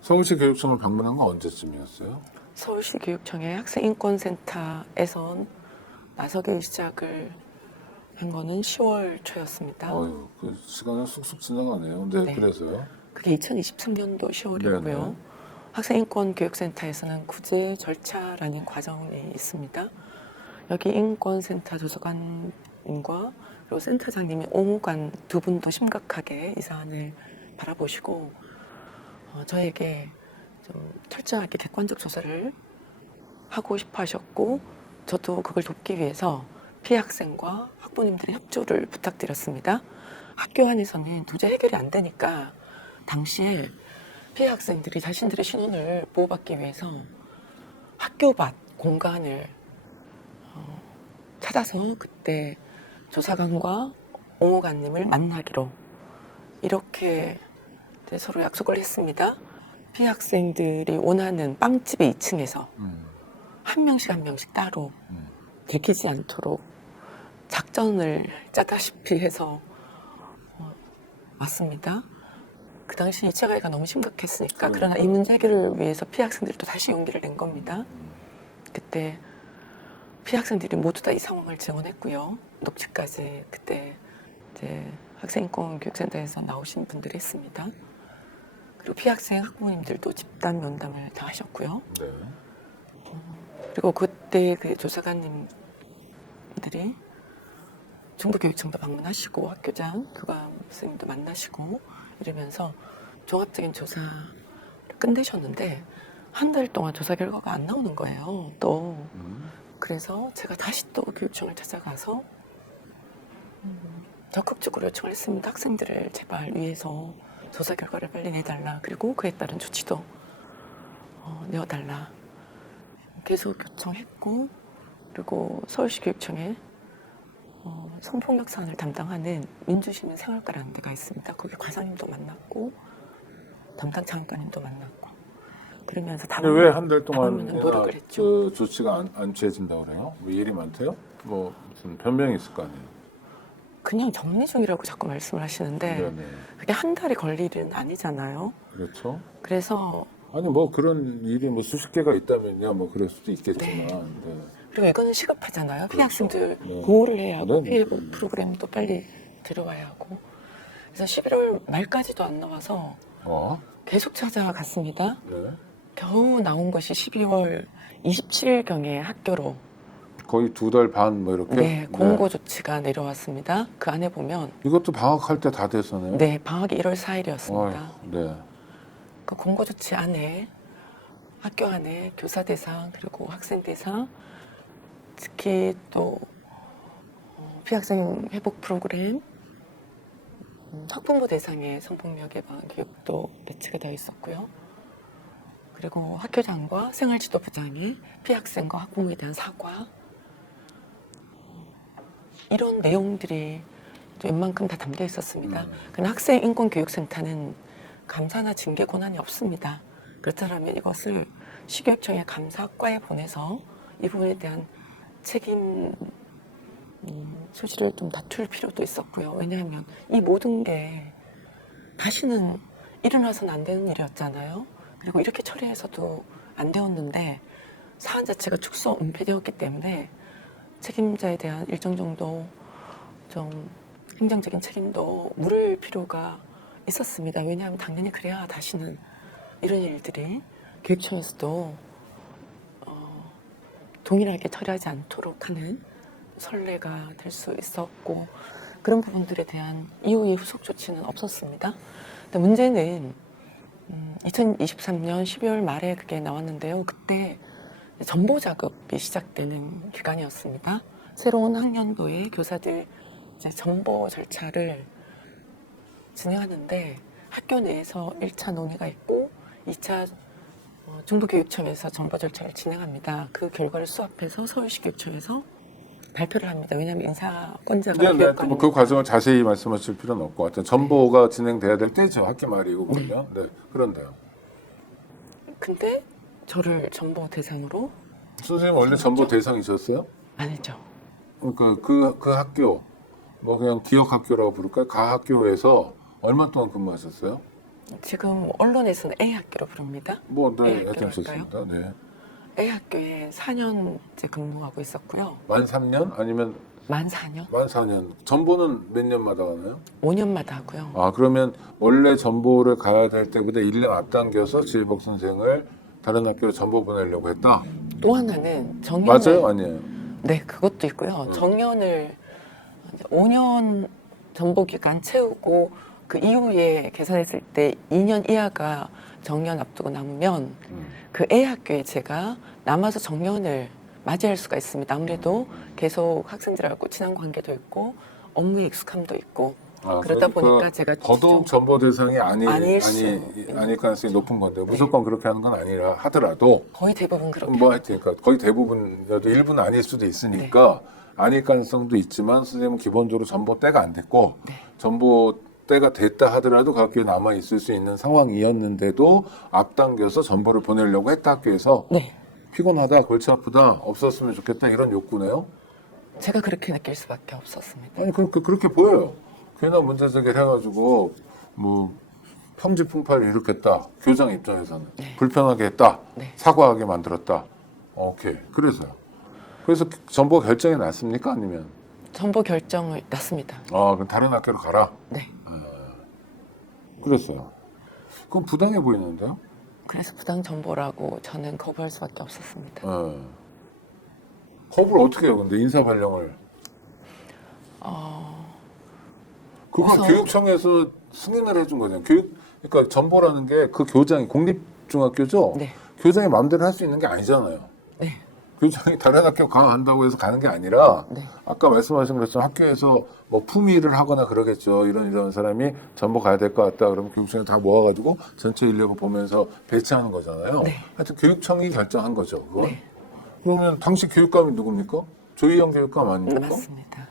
서울시 교육청을 방문한 건 언제쯤이었어요? 서울시 교육청의 학생인권센터에선 나서기 시작을 한 거는 10월 초였습니다. 아유, 그 시간은 쑥쑥 지나가네요. 네, 네. 그래서요. 그게 2023년도 10월이고요. 네네. 학생인권교육센터에서는 구제 절차라는 과정이 있습니다. 여기 인권센터 조사관님과 그리고 센터장님이 오무관 두 분도 심각하게 이 사안을 바라보시고 저에게 좀 철저하게 객관적 조사를 하고 싶어 하셨고 저도 그걸 돕기 위해서 피해 학생과 학부모님들의 협조를 부탁드렸습니다. 학교 안에서는 도저히 해결이 안 되니까 당시에 피해 학생들이 자신들의 신원을 보호받기 위해서 학교 밖 공간을 찾아서 그때 조사관과 옹호관님을 만나기로 이렇게 서로 약속을 했습니다. 피해 학생들이 원하는 빵집의 2층에서 한 명씩 따로 들키지 않도록 작전을 짜다시피 해서 왔습니다. 그 당시 2차 가해가 너무 심각했으니까 그러나 이 문제 해결을 위해서 피해 학생들이 또 다시 용기를 낸 겁니다. 그때 피해 학생들이 모두 다 이 상황을 증언했고요. 녹취까지 그때 이제 학생인권교육센터에서 나오신 분들이 했습니다. 그리고 피해 학생 학부모님들도 집단 면담을 다 하셨고요. 네. 그리고 그때 그 조사관님들이 중부교육청도 방문하시고 학교장, 교감 선생님도 만나시고 이러면서 종합적인 조사를 끝내셨는데 한 달 동안 조사 결과가 안 나오는 거예요. 또 그래서 제가 다시 또 교육청을 찾아가서 적극적으로 요청을 했습니다. 학생들을 제발 위해서 조사 결과를 빨리 내달라. 그리고 그에 따른 조치도 내어달라. 계속 요청했고 그리고 서울시 교육청에 성폭력 사안을 담당하는 민주시민 생활과라는 데가 있습니다. 거기 과장님도 만났고 담당 장관님도 만났고 그러면서 근데 왜 한 달 다음에는 동안 노력을 했죠. 그 조치가 안 취해진다고 그래요? 뭐 일이 많대요? 뭐 무슨 변명이 있을 거 아니에요? 그냥 정리 중이라고 자꾸 말씀을 하시는데 네네. 그게 한 달이 걸릴 일은 아니잖아요. 그렇죠. 그래서 아니 뭐 그런 일이 뭐 수십 개가 있다면야 뭐 그럴 수도 있겠지만 네. 그리고 이거는 시급하잖아요. 피해 학생들 네. 보호를 해야 하고 네. 피해 프로그램도 빨리 들어와야 하고 그래서 11월 말까지도 안 나와서 계속 찾아갔습니다. 네. 겨우 나온 것이 12월 27일경에 학교로 거의 2달 반 뭐 이렇게. 네, 공고 조치가 내려왔습니다. 그 안에 보면 이것도 방학할 때 다 됐었네요. 네, 방학이 1월 4일이었습니다. 네. 그 공고 조치 안에 학교 안에 교사 대상 그리고 학생 대상 특히 또 피학생 회복 프로그램 학부모 대상의 성폭력 예방 교육도 배치가 되어 있었고요. 그리고 학교장과 생활지도부장이 피학생과 학부모에 대한 사과 이런 내용들이 웬만큼 다 담겨 있었습니다. 그러나 학생인권교육센터는 감사나 징계 권한이 없습니다. 그렇다면 이것을 시교육청의 감사과에 보내서 이 부분에 대한 책임 소지를 좀 다툴 필요도 있었고요. 왜냐하면 이 모든 게 다시는 일어나서는 안 되는 일이었잖아요. 그리고 이렇게 처리해서도 안 되었는데 사안 자체가 축소 은폐되었기 때문에 책임자에 대한 일정 정도 좀 행정적인 책임도 물을 필요가 있었습니다. 왜냐하면 당연히 그래야 다시는 이런 일들이 교육청에서도 동일하게 처리하지 않도록 하는 선례가 될 수 있었고 그런 부분들에 대한 이후의 후속 조치는 없었습니다. 근데 문제는 2023년 12월 말에 그게 나왔는데요. 그때 전보 작업이 시작되는 기간이었습니다. 새로운 학년도에 교사들 이제 전보 절차를 진행하는데 학교 내에서 1차 논의가 있고 2차 중부교육청에서 전보 절차를 진행합니다. 그 결과를 수합해서 서울시 교육청에서 발표를 합니다. 왜냐하면 인사권자가 교육관입니다. 뭐그 과정을 자세히 말씀하실 필요는 없고 하여튼 전보가 진행돼야 될 때죠. 학기 말이고 그러면. 네. 그런데요. 근데 저를 전보 대상으로 선생님 원래 전보 대상이셨어요? 아니죠. 그러니까 그 학교 뭐 그냥 기억 학교라고 부를까요? 가 학교에서 얼마 동안 근무하셨어요? 지금 언론에서는 A학교로 부릅니다. 뭐 네, A학교로 하여튼 할까요? 좋습니다. 네. A학교에 4년째 근무하고 있었고요. 만 3년 아니면 만 4년? 만 4년. 전보는 몇 년마다 가나요? 5년마다 하고요. 아 그러면 원래 전보를 가야 될 때보다 1년 앞당겨서 지혜복 선생을 다른 학교로 전보 보내려고 했다. 또 하나는 정년을 맞아요, 아니에요? 네, 그것도 있고요. 정년을 5년 전보 기간 채우고 그 이후에 계산했을 때 2년 이하가 정년 앞두고 남으면 그 A 학교에 제가 남아서 정년을 맞이할 수가 있습니다. 아무래도 계속 학생들하고 친한 관계도 있고 업무에 익숙함도 있고 그러다 보니까 제가 더더욱 전보 대상이 아닐 아닐 가능성이 높은 건데 무조건 그렇게 하는 건 아니라 하더라도 거의 대부분 그렇게 뭐 하여튼 그러니까 거의 대부분이라도 일부는 아닐 수도 있으니까 아닐 가능성도 있지만 선생님은 기본적으로 전보 때가 안 됐고 전보 때가 됐다 하더라도 그 학교에 남아 있을 수 있는 상황이었는데도 앞당겨서 전보를 보내려고 했다 학교에서 네. 피곤하다 골치 아프다 없었으면 좋겠다 이런 욕구네요. 제가 그렇게 느낄 수밖에 없었습니다. 아니 그렇게 보여요. 괜한 문제 제기를 해가지고 뭐 평지풍파를 일으켰다. 교장 입장에서는 불편하게 했다. 사과하게 만들었다. 오케이. 그래서요. 그래서 전보 결정이 났습니까? 아니면? 전보 결정을 났습니다. 그럼 다른 학교로 가라. 네. 그랬어요. 그럼 부당해 보이는데요? 그래서 부당 정보라고 저는 거부할 수밖에 없었습니다. 거부를 어떻게 해요? 근데 인사 발령을 그건 우선- 교육청에서 승인을 해준 거잖아요. 그러니까 전보라는 게 그 교장이 공립중학교죠. 네. 교장이 마음대로 할 수 있는 게 아니잖아요. 네. 교장이 다른 학교 간다고 해서 가는 게 아니라 네. 아까 말씀하신 것처럼 학교에서 뭐 품위를 하거나 그러겠죠. 이런 사람이 전부 가야 될 것 같다. 그러면 교육청에 다 모아가지고 전체 인력을 보면서 배치하는 거잖아요. 네. 하여튼 교육청이 결정한 거죠. 그건. 네. 그러면 당시 교육감이 누굽니까? 조희영 교육감 아닙니까? 맞습니다.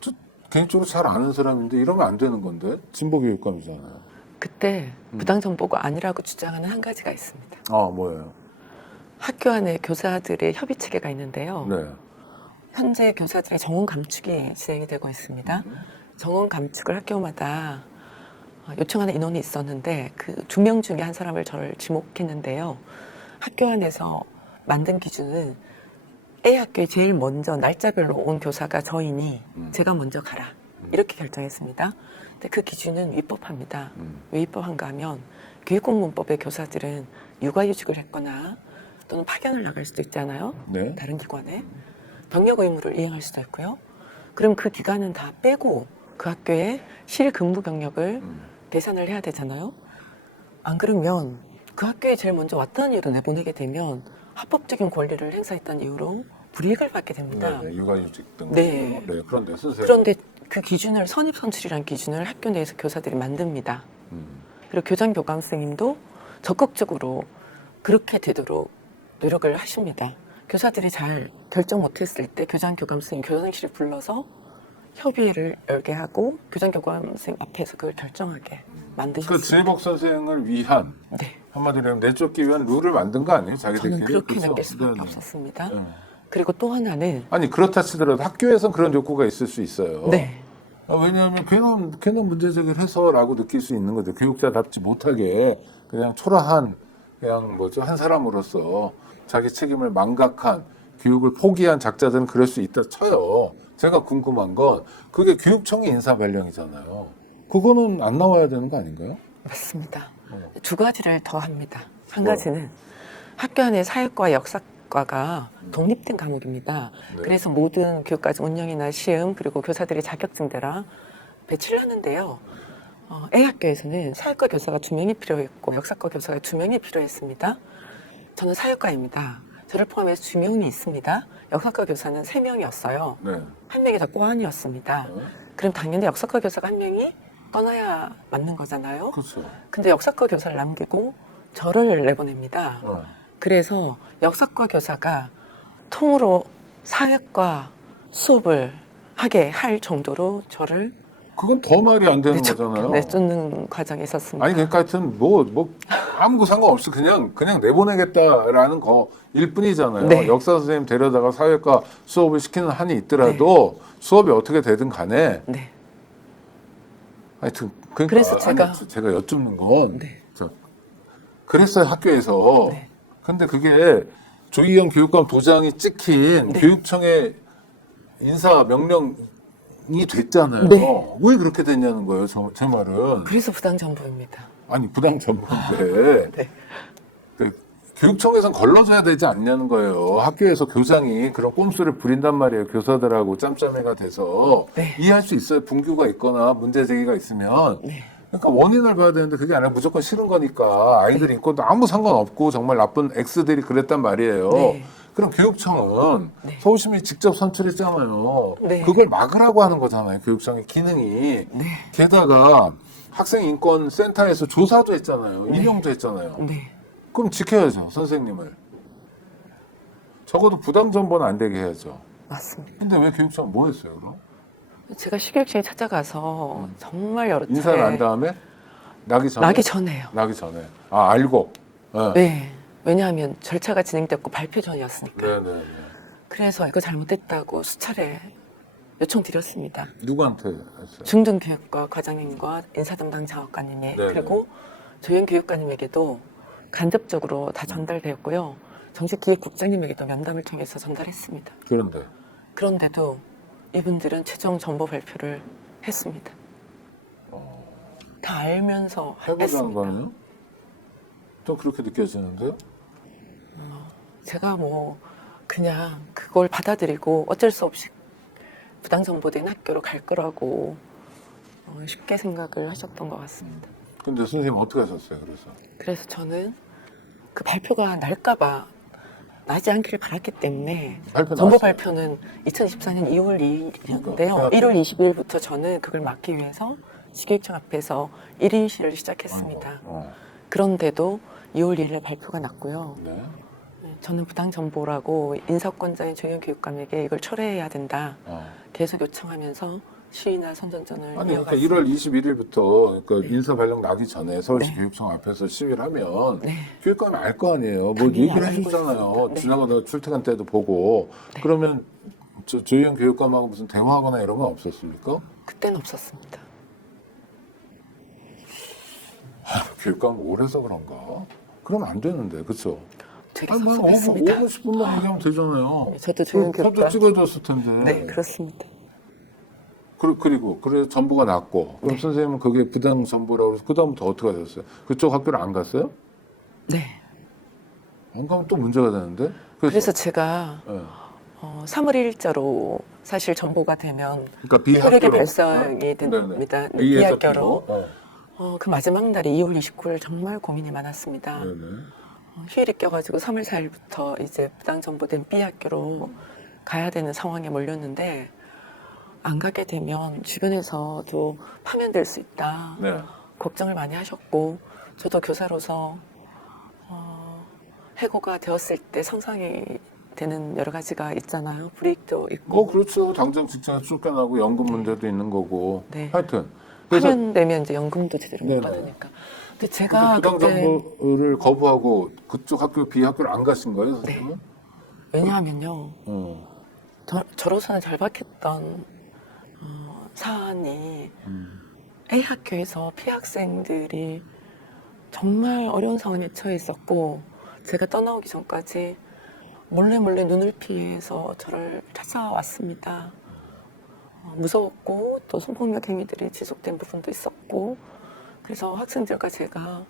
저 개인적으로 잘 아는 사람인데 이러면 안 되는 건데 진보 교육감이잖아요. 그때 부당정보가 아니라고 주장하는 한 가지가 있습니다. 아 뭐예요? 학교 안에 교사들의 협의 체계가 있는데요. 네. 현재 교사들의 정원 감축이 진행이 되고 있습니다. 정원 감축을 학교마다 요청하는 인원이 있었는데 그 2명 중에 한 사람을 저를 지목했는데요. 학교 안에서 만든 기준은 A 학교에 제일 먼저 날짜별로 온 교사가 저이니 제가 먼저 가라. 이렇게 결정했습니다. 근데 그 기준은 위법합니다. 왜 위법한가 하면 교육공무원법의 교사들은 육아휴직을 했거나 또는 파견을 나갈 수도 있잖아요. 네. 다른 기관에. 병력 의무를 이행할 수도 있고요. 그럼 그 기간은 다 빼고 그 학교에 실근무 경력을 계산을 해야 되잖아요. 안 그러면 그 학교에 제일 먼저 왔다는 이유로 내보내게 되면 합법적인 권리를 행사했다는 이유로 불이익을 받게 됩니다. 네, 육아휴직 등. 네. 네. 그런데 선생님. 그런데 그 기준을 선입선출이라는 기준을 학교 내에서 교사들이 만듭니다. 그리고 교장 교감 선생님도 적극적으로 그렇게 되도록 노력을 하십니다. 교사들이 잘 결정 못했을 때 교장 교감 선생님 교장실에 불러서 협의회를 열게 하고 교장 교감 선생님 앞에서 그걸 결정하게 그 만드셨습니다. 진해복 선생을 위한 네, 한마디로 하면 내쫓기 위한 룰을 만든 거 아니에요? 자기들끼리. 저는 그렇게 그렇죠? 남길 수밖에 네, 네. 없었습니다. 네. 그리고 또 하나는 아니 그렇다 치더라도 학교에선 그런 욕구가 있을 수 있어요. 네, 왜냐하면 걔는 문제 제기를 해서라고 느낄 수 있는 거죠. 교육자답지 못하게 그냥 초라한 그냥 한 사람으로서 자기 책임을 망각한 교육을 포기한 작자들은 그럴 수 있다 쳐요. 제가 궁금한 건 그게 교육청의 인사 발령이잖아요. 그거는 안 나와야 되는 거 아닌가요? 맞습니다. 네. 두 가지를 더 합니다. 한 뭐요? 가지는 학교 안에 사회과, 역사과가 독립된 과목입니다. 네. 그래서 모든 교육과정 운영이나 시험 그리고 교사들이 자격증대라 배치를 하는데요. A 학교에서는 사회과 교사가 2명이 필요했고 역사과 교사가 2명이 필요했습니다. 저는 사회과입니다. 저를 포함해서 2명이 있습니다. 역사과 교사는 3명이었어요. 네. 한 명이 더 꽝이었습니다. 그럼 당연히 역사과 교사가 한 명이 떠나야 맞는 거잖아요. 그렇죠. 근데 역사과 교사를 남기고 저를 내보냅니다. 그래서 역사과 교사가 통으로 사회과 수업을 하게 할 정도로 저를 그건 더 말이 안 되는 거잖아요. 내쫓는 과정이 있었습니다. 아니 그러니까 하여튼 아무 상관없이 그냥 내보내겠다라는 거일 뿐이잖아요. 네. 역사 선생님 데려다가 사회과 수업을 시키는 한이 있더라도 수업이 어떻게 되든 간에 네. 하여튼 그러니까 그래서 제가 여쭙는 건 네. 그랬어요 학교에서. 네. 근데 그게 조희영 교육감 도장이 찍힌 네. 교육청의 인사 명령이 됐잖아요. 네. 왜 그렇게 됐냐는 거예요. 제 말은. 그래서 부당 정보입니다. 아니 부당 정보인데 네. 그 교육청에선 걸러줘야 되지 않냐는 거예요. 학교에서 교장이 그런 꼼수를 부린단 말이에요. 교사들하고 짬짬이가 돼서 네. 이해할 수 있어요. 분규가 있거나 문제 제기가 있으면. 네. 그러니까 원인을 봐야 되는데 그게 아니라 무조건 싫은 거니까 아이들 인권도 아무 상관없고 정말 나쁜 X들이 그랬단 말이에요. 네. 그럼 교육청은 네. 서울시민이 직접 선출했잖아요. 네. 그걸 막으라고 하는 거잖아요. 교육청의 기능이. 네. 게다가 학생인권센터에서 조사도 했잖아요. 임명도 했잖아요. 네. 그럼 지켜야죠, 선생님을. 적어도 부당 전보는 안 되게 해야죠. 맞습니다. 근데 왜 교육청 뭐 했어요, 그럼? 제가 식교육청에 찾아가서 정말 여러 차례 인사를 한 다음에 나기 전에? 나기 전에요. 나기 전에. 아, 알고. 네. 네. 왜냐하면 절차가 진행됐고 발표 전이었으니까. 네네네. 그래서 이거 잘못됐다고 수차례 요청드렸습니다. 누구한테 했어요? 중등교육과 과장님과 인사담당 장학관님에 네네. 그리고 조현 교육관님에게도 간접적으로 다 전달되었고요. 정책기획국장님에게도 면담을 통해서 전달했습니다. 그런데. 그런데도 이분들은 최종 정보 발표를 했습니다. 다 알면서 해보자는 했습니다. 거는? 또 그렇게 느껴지는데요? 제가 그냥 그걸 받아들이고 어쩔 수 없이 부당정보된 학교로 갈 거라고 쉽게 생각을 하셨던 것 같습니다. 근데 선생님 어떻게 하셨어요? 그래서 저는 그 발표가 날까봐 나지 않기를 바랐기 때문에 발표 정보 났어요? 발표는 2014년 2월 2일이었는데요. 그러니까 1월 20일부터 저는 그걸 막기 위해서 시교육청 앞에서 1인 시를 시작했습니다. 그런데도 2월 2일에 발표가 났고요. 네. 저는 부당정보라고 인사권자인 조영교육감에게 이걸 철회해야 된다. 계속 요청하면서 시위나 선전전을 아니 그러니까 이어갔습니다. 1월 21일부터 그러니까 네. 인사 발령 나기 전에 서울시 네. 교육청 앞에서 시위를 하면 네. 교육감이 알 거 아니에요. 뭐 당연히 얘기를 알고 해주잖아요. 있습니다. 네. 지나가다가 출퇴근 때도 보고. 네. 그러면 조희연 교육감하고 무슨 대화하거나 이런 건 없었습니까? 그때는 없었습니다. 교육감 오래서 그런가? 그러면 안 되는데, 그렇죠? 되게 아니 뭐 5분, 섭섭했습니다. 5분 10분만 얘기하면 되잖아요. 저도 조영 사진 교육감. 찍어줬을 텐데. 네, 그렇습니다. 그리고 그래서 정보가 났고 그럼 네. 선생님은 그게 부당 정보라고 해서 그 다음부터 어떻게 하셨어요? 그쪽 학교를 안 갔어요? 네. 안 가면 또 문제가 되는데. 그래서 제가 네. 3월 1일자로 사실 정보가 되면 그러니까 혈액이 비학교로 발생이 네네. 됩니다. A에서 비학교로. B로? 그 마지막 날이 2월 29일 정말 고민이 많았습니다. 네네. 휴일이 껴가지고 3월 4일부터 이제 부당정보된 B학교로 가야 되는 상황에 몰렸는데 안 가게 되면 주변에서도 파면될 수 있다. 네. 걱정을 많이 하셨고 저도 교사로서 해고가 되었을 때 상상이 되는 여러 가지가 있잖아요. 불이익도 있고 뭐 그렇죠. 당장 직장에 쫓겨나고 연금 문제도 있는 거고. 네. 하여튼 그래서 파면되면 이제 연금도 제대로 못 네네. 받으니까. 근데 제가 부당 그때 정보를 거부하고 그쪽 학교 비학교를 안 가신 거예요, 네. 선생님은? 왜냐하면요. 어. 저로서는 절박했던 사안이 A 학교에서 피학생들이 정말 어려운 상황에 처해 있었고 제가 떠나오기 전까지 몰래 눈을 피해서 저를 찾아왔습니다. 무서웠고 또 성폭력 행위들이 지속된 부분도 있었고 그래서 학생들과 제가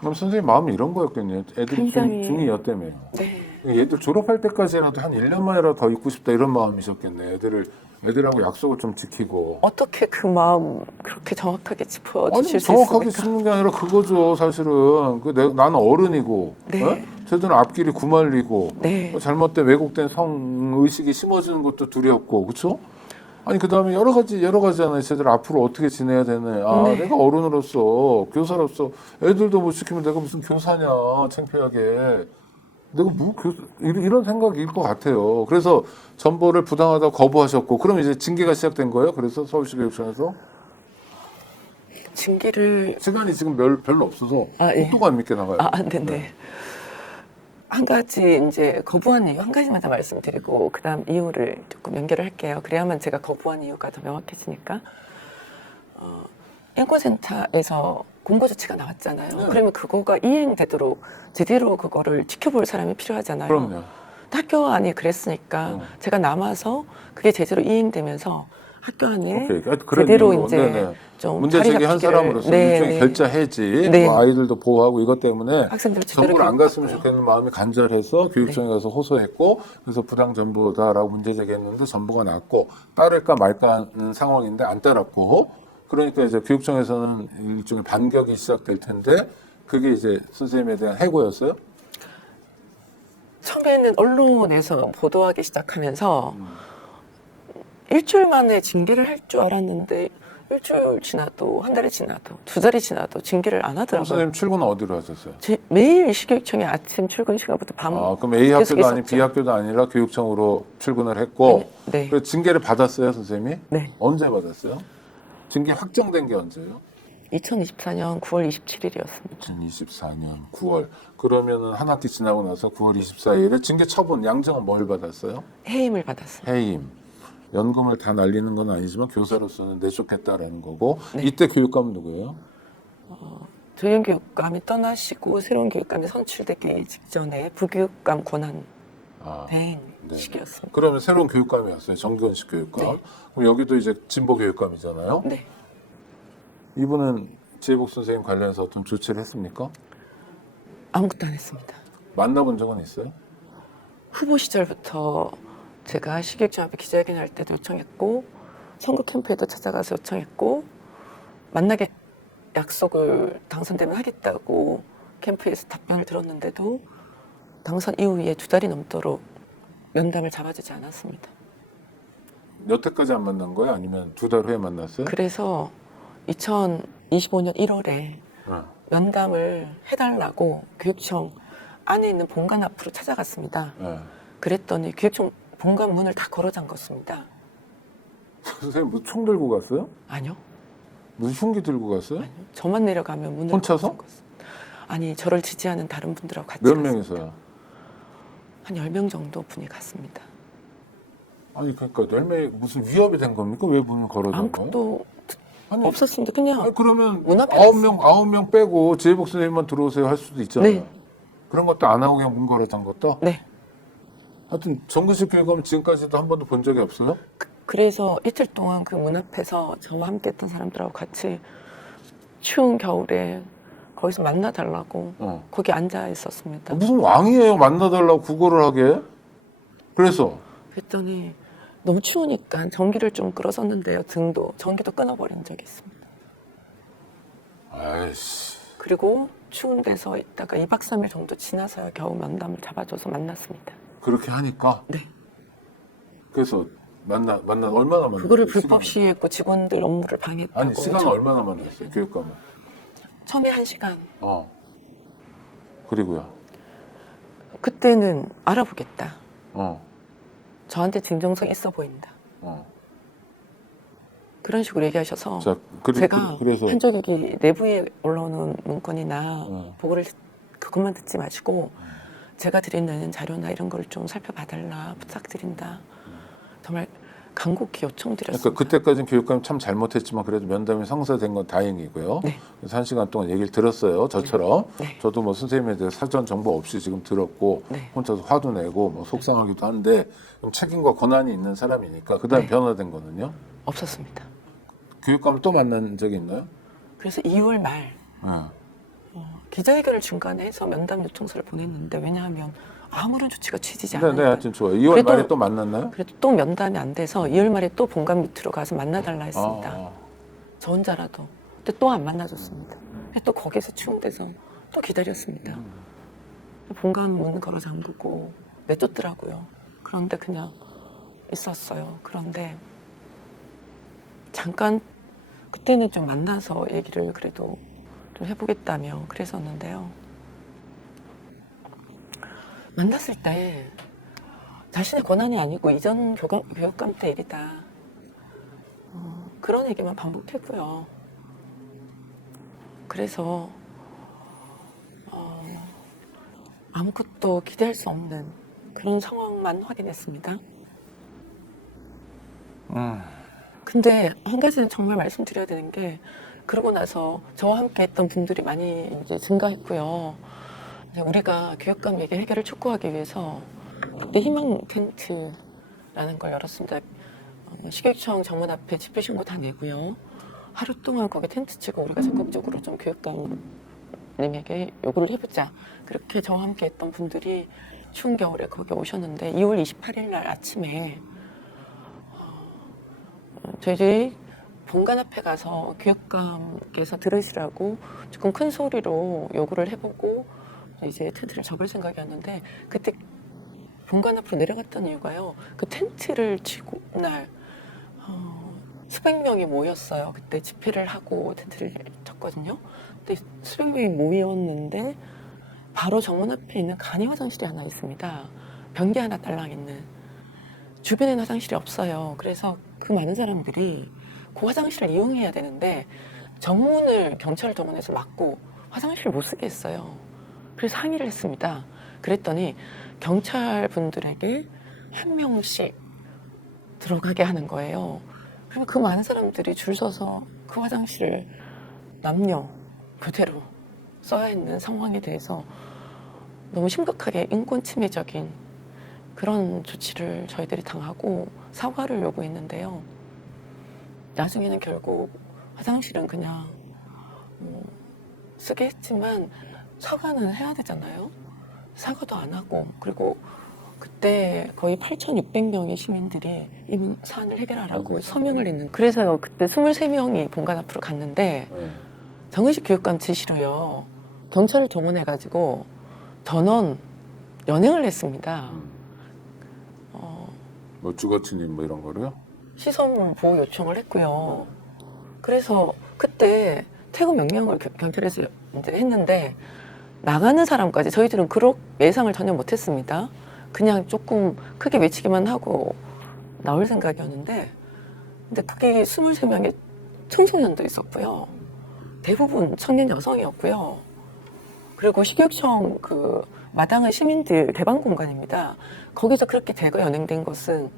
그럼 선생님 마음이 이런 거였겠네요. 애들이 굉장히- 중2였다며요. 네, 얘들 졸업할 때까지라도 한 1년만이라도 더 있고 싶다 이런 마음이셨겠네. 애들하고 약속을 좀 지키고. 어떻게 그 마음 그렇게 정확하게 짚어주실 아니 수 정확하게 있습니까? 짚는 게 아니라 그거죠 사실은. 나는 어른이고 네. 어? 쟤들은 앞길이 구말리고 네. 잘못된 왜곡된 성의식이 심어지는 것도 두렵고 그렇죠? 아니 그다음에 여러 가지잖아요. 쟤들 앞으로 어떻게 지내야 되네. 네. 내가 어른으로서 교사로서 애들도 못 지키면 내가 무슨 교사냐 창피하게. 내가 뭐 이런 생각일 것 같아요. 그래서 전보를 부당하다고 거부하셨고 그럼 이제 징계가 시작된 거예요. 그래서 서울시 교육청에서 징계를 시간이 지금 별로 없어서 예. 속도가 안 믿게 나가요. 네네. 한 가지 이제 거부한 이유 한 가지만 더 말씀드리고 그다음 이유를 조금 연결을 할게요. 그래야만 제가 거부한 이유가 더 명확해지니까. 인권센터에서 공고 조치가 나왔잖아요. 네. 그러면 그거가 이행되도록 제대로 그거를 지켜볼 사람이 필요하잖아요. 그럼요. 학교 안이 그랬으니까 제가 남아서 그게 제대로 이행되면서 학교 안에 오케이. 그런 제대로 이유로. 이제 네네. 좀 문제 자리 제기한 잡히기를- 사람으로서 네, 일종의 네. 결자 해지, 네. 뭐 아이들도 보호하고 이것 때문에 학생들 제대로 정보를 안 갔으면 교육받고요. 좋겠는 마음이 간절해서 교육청에 가서 호소했고 그래서 부당 정보다라고 문제 제기했는데 전보가 났고 따를까 말까 하는 상황인데 안 따랐고 그러니까 이제 교육청에서는 일종의 반격이 시작될 텐데 그게 이제 선생님에 대한 해고였어요? 처음에는 언론에서 보도하기 시작하면서 일주일 만에 징계를 할 줄 알았는데 일주일 지나도 한 달이 지나도 두 달이 지나도 징계를 안 그럼 하더라고요. 선생님 출근은 어디로 하셨어요? 매일 시교육청에 아침 출근 시간부터 밤 그럼 A 계속 학교도 아닌 있었죠. B 학교도 아니라 교육청으로 출근을 했고 네. 그래서 징계를 받았어요, 선생님이? 네. 언제 받았어요? 징계 확정된 게 언제예요? 2024년 9월 27일이었습니다. 2024년 9월. 그러면은 한 학기 지나고 나서 9월 24일에 징계 처분 양정은 뭘 받았어요? 해임을 받았습니다. 해임. 연금을 다 날리는 건 아니지만 교사로서는 내쫓겠다라는 거고 네. 이때 교육감은 누구예요? 조현 교육감이 떠나시고 새로운 교육감이 선출되기 직전에 부교육감 권한 아, 대행 네. 시기였습니다. 그러면 새로운 교육감이었어요. 정규원식 교육감. 네. 그럼 여기도 이제 진보 교육감이잖아요. 네. 이분은 지혜복 선생님 관련해서 어떤 조치를 했습니까? 아무것도 안 했습니다. 만나본 적은 있어요? 후보 시절부터 제가 시객장 앞에 기자회견 할 때도 요청했고 선거 캠프에도 찾아가서 요청했고 만나게 약속을 당선되면 하겠다고 캠프에서 답변을 들었는데도 당선 이후에 2달이 넘도록 면담을 잡아주지 않았습니다. 여태까지 안 만난 거야? 아니면 2달 후에 만났어요? 그래서 2025년 1월에 면담을 해달라고 교육청 안에 있는 본관 앞으로 찾아갔습니다. 네. 그랬더니 교육청 본관 문을 다 걸어 잠갔습니다. 선생님 뭐 총 들고 갔어요? 아니요. 무슨 흉기 들고 갔어요? 아니요. 저만 내려가면 문을 혼자서? 걸어 잠갔어요. 아니, 저를 지지하는 다른 분들하고 같이 몇 갔습니다. 명이서요? 한 10명 정도 분이 갔습니다. 아니 그러니까 10명이 무슨 위협이 된 겁니까? 왜 문을 걸어 잠가요? 아무것도 아니, 없었습니다. 그냥 아니 그러면 문 앞에 9명 빼고 지혜복 선생님만 들어오세요 할 수도 있잖아요. 네. 그런 것도 안 하고 그냥 문 걸어 잠갔다? 네. 하여튼 정근식 교육감 지금까지도 한 번도 본 적이 없어요? 그래서 이틀 동안 그 문 앞에서 저와 함께 했던 사람들하고 같이 추운 겨울에 거기서 만나달라고 거기 앉아 있었습니다. 무슨 왕이에요 만나달라고 구걸을 하게? 그래서 그랬더니 너무 추우니까 전기를 좀 끌어섰는데요. 등도 전기도 끊어버린 적이 있습니다. 아이씨 그리고 추운 데서 있다가 2박 3일 정도 지나서야 겨우 면담을 잡아줘서 만났습니다. 그렇게 하니까 네. 그래서 만나 얼마나 만났어요? 그거를 불법 시위했고 직원들 업무를 방해했다고. 아니 시간 얼마나 만났어요 교육감은? 처음에 1시간. 그리고요. 그때는 알아보겠다. 어. 저한테 진정성 있어 보인다. 어. 그런 식으로 얘기하셔서 자, 제가 그래서 한 적이 내부에 올라오는 문건이나 보고를 그것만 듣지 마시고 제가 드리는 자료나 이런 걸 좀 살펴봐달라 부탁드린다. 정말 간곡히 요청드렸습니다. 그러니까 그때까지는 교육감이 참 잘못했지만 그래도 면담이 성사된 건 다행이고요. 네. 그래서 1시간 동안 얘기를 들었어요. 저처럼. 네. 저도 뭐 선생님에 대해 사전 정보 없이 지금 들었고 네. 혼자서 화도 내고 뭐 속상하기도 한데 좀 책임과 권한이 있는 사람이니까 그다음에 네. 변화된 거는요. 없었습니다. 교육감을 또 만난 적이 있나요? 그래서 2월 말 기자회견을 중간에 해서 면담 요청서를 보냈는데 왜냐하면 아무런 조치가 취지지 네, 않으니까. 네, 하여튼 좋아요. 2월 그래도- 말에 또 만났나요? 그래도 또 면담이 안 돼서 2월 말에 또 본관 밑으로 가서 만나달라 했습니다. 아. 저 혼자라도. 근데 또 안 만나줬습니다. 그래서 또 거기서 추운 데서 또 기다렸습니다. 본관 문 걸어 잠그고 내쫓더라고요. 그런데 그냥 있었어요. 그런데 잠깐 그때는 좀 만나서 얘기를 그래도 좀 해보겠다며 그랬었는데요. 만났을 때 자신의 권한이 아니고 이전 교육감 때 일이다. 그런 얘기만 반복했고요. 그래서 아무것도 기대할 수 없는 그런 상황만 확인했습니다. 근데 한 가지는 정말 말씀드려야 되는 게 그러고 나서 저와 함께 했던 분들이 많이 이제 증가했고요. 이제 우리가 교육감 위기 해결을 촉구하기 위해서 그때 희망 텐트라는 걸 열었습니다. 시교육청 정문 앞에 집회 신고 다 내고요. 하루 동안 거기 텐트 치고 우리가 적극적으로 좀 교육감님에게 요구를 해보자. 그렇게 저와 함께 했던 분들이 추운 겨울에 거기 오셨는데 2월 28일 날 아침에 저희들이 본관 앞에 가서 교육감께서 들으시라고 조금 큰 소리로 요구를 해보고 이제 텐트를 접을 생각이었는데 그때 본관 앞으로 내려갔던 이유가요. 그 텐트를 치고 날 수백 명이 모였어요. 그때 집회를 하고 텐트를 쳤거든요. 근데 수백 명이 모였는데 바로 정문 앞에 있는 간이 화장실이 하나 있습니다. 변기 하나 딸랑 있는. 주변에는 화장실이 없어요. 그래서 그 많은 사람들이 그 화장실을 이용해야 되는데 정문을 경찰 정문에서 막고 화장실을 못 쓰게 했어요. 그래서 항의를 했습니다. 그랬더니 경찰 분들에게 한 명씩 들어가게 하는 거예요. 그러면 그 많은 사람들이 줄 서서 그 화장실을 남녀 교대로 써야 했는 상황에 대해서 너무 심각하게 인권 침해적인 그런 조치를 저희들이 당하고 사과를 요구했는데요. 나중에는 결국 화장실은 그냥 쓰게 했지만 사과는 해야 되잖아요. 사과도 안 하고 그리고 그때 거의 8,600명의 시민들이 이 사안을 해결하라고 서명을 했는데 그래서 그때 23명이 본관 앞으로 갔는데 정의식 교육감 지시로요. 경찰을 동원해가지고 전원 연행을 했습니다. 뭐 주거침입 뭐 이런 거로요? 시설 보호 요청을 했고요. 그래서 그때 퇴거 명령을 경찰에서 이제 했는데 나가는 사람까지 저희들은 그런 예상을 전혀 못했습니다. 그냥 조금 크게 외치기만 하고 나올 생각이었는데 근데 그게 23명의 청소년도 있었고요. 대부분 청년 여성이었고요. 그리고 식육청 그 마당은 시민들 개방 공간입니다. 거기서 그렇게 대거 연행된 것은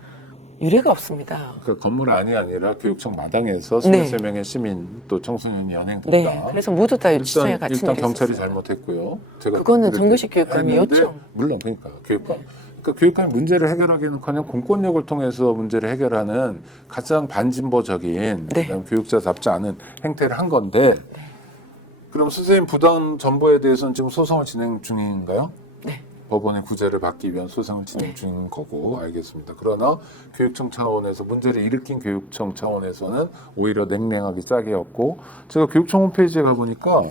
유례가 없습니다. 그 건물 안이 아니라 교육청 마당에서 네. 23명의 시민 또 청소년이 연행됐다. 네, 그래서 모두 다 유치장에 같이 일단 경찰이 내렸었어요. 잘못했고요. 제가 그거는 그렇게 정규식 교육감이 했는데 요청. 물론 그러니까 교육감. 그러니까 교육감이 문제를 해결하기는커녕 공권력을 통해서 문제를 해결하는 가장 반진보적인 네. 그다음 교육자답지 않은 행태를 한 건데 그럼 선생님 부당 전보에 대해서는 지금 소송을 진행 중인가요? 네. 법원의 구제를 받기 위한 소송을 진행 중인 거고 알겠습니다. 그러나 교육청 차원에서 문제를 일으킨 교육청 차원에서는 오히려 냉랭하게 짝이었고 제가 교육청 홈페이지에 가보니까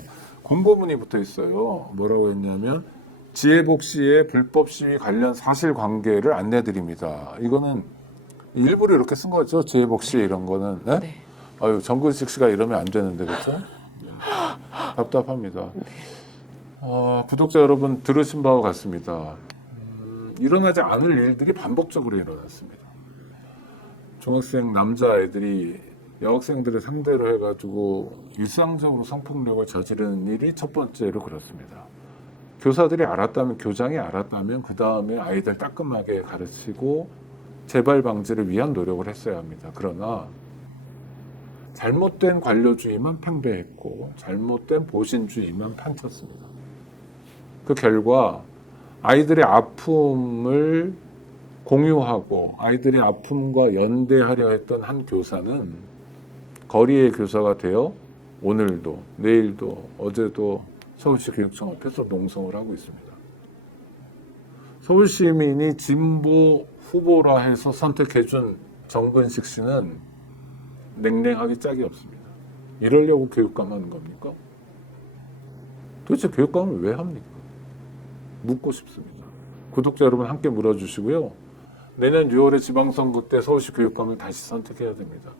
공고문이 붙어 있어요. 뭐라고 했냐면 지혜복 씨의 불법 시위 관련 사실관계를 안내드립니다. 이거는 일부러 이렇게 쓴 거죠. 지혜복 씨 이런 거는. 네? 네. 아유 정근식 씨가 이러면 안 되는데 그렇죠? 답답합니다. 구독자 여러분 들으신 바와 같습니다. 일어나지 않을 일들이 반복적으로 일어났습니다. 중학생 남자아이들이 여학생들을 상대로 해가지고 일상적으로 성폭력을 저지르는 일이 첫 번째로 그렇습니다. 교사들이 알았다면, 교장이 알았다면 그 다음에 아이들 따끔하게 가르치고 재발 방지를 위한 노력을 했어야 합니다. 그러나 잘못된 관료주의만 팽배했고 잘못된 보신주의만 판쳤습니다. 그 결과 아이들의 아픔을 공유하고 아이들의 아픔과 연대하려 했던 한 교사는 거리의 교사가 되어 오늘도 내일도 어제도 서울시 교육청 앞에서 농성을 하고 있습니다. 서울 시민이 진보 후보라 해서 선택해준 정근식 씨는 냉랭하게 짝이 없습니다. 이러려고 교육감 하는 겁니까? 도대체 교육감을 왜 합니까? 묻고 싶습니다. 구독자 여러분 함께 물어주시고요. 내년 6월에 지방선거 때 서울시 교육감을 다시 선택해야 됩니다.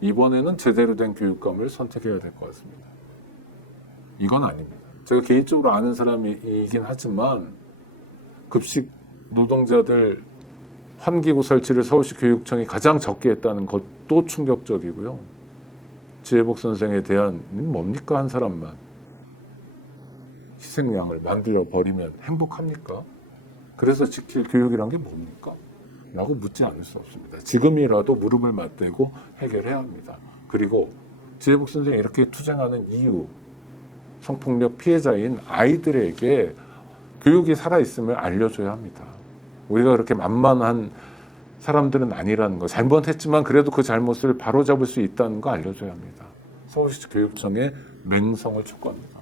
이번에는 제대로 된 교육감을 선택해야 될 것 같습니다. 이건 아닙니다. 제가 개인적으로 아는 사람이긴 하지만 급식 노동자들 환기구 설치를 서울시 교육청이 가장 적게 했다는 것도 충격적이고요. 지혜복 선생에 대한 뭡니까 한 사람만 희생양을 만들어 버리면 행복합니까? 그래서 지킬 교육이란 게 뭡니까? 라고 묻지 않을 수 없습니다. 지금이라도 무릎을 맞대고 해결해야 합니다. 그리고 지혜복 선생이 이렇게 투쟁하는 이유, 성폭력 피해자인 아이들에게 교육이 살아있음을 알려줘야 합니다. 우리가 그렇게 만만한 사람들은 아니라는 거, 잘못했지만 그래도 그 잘못을 바로잡을 수 있다는 거 알려줘야 합니다. 서울시 교육청의 맹성을 촉구합니다.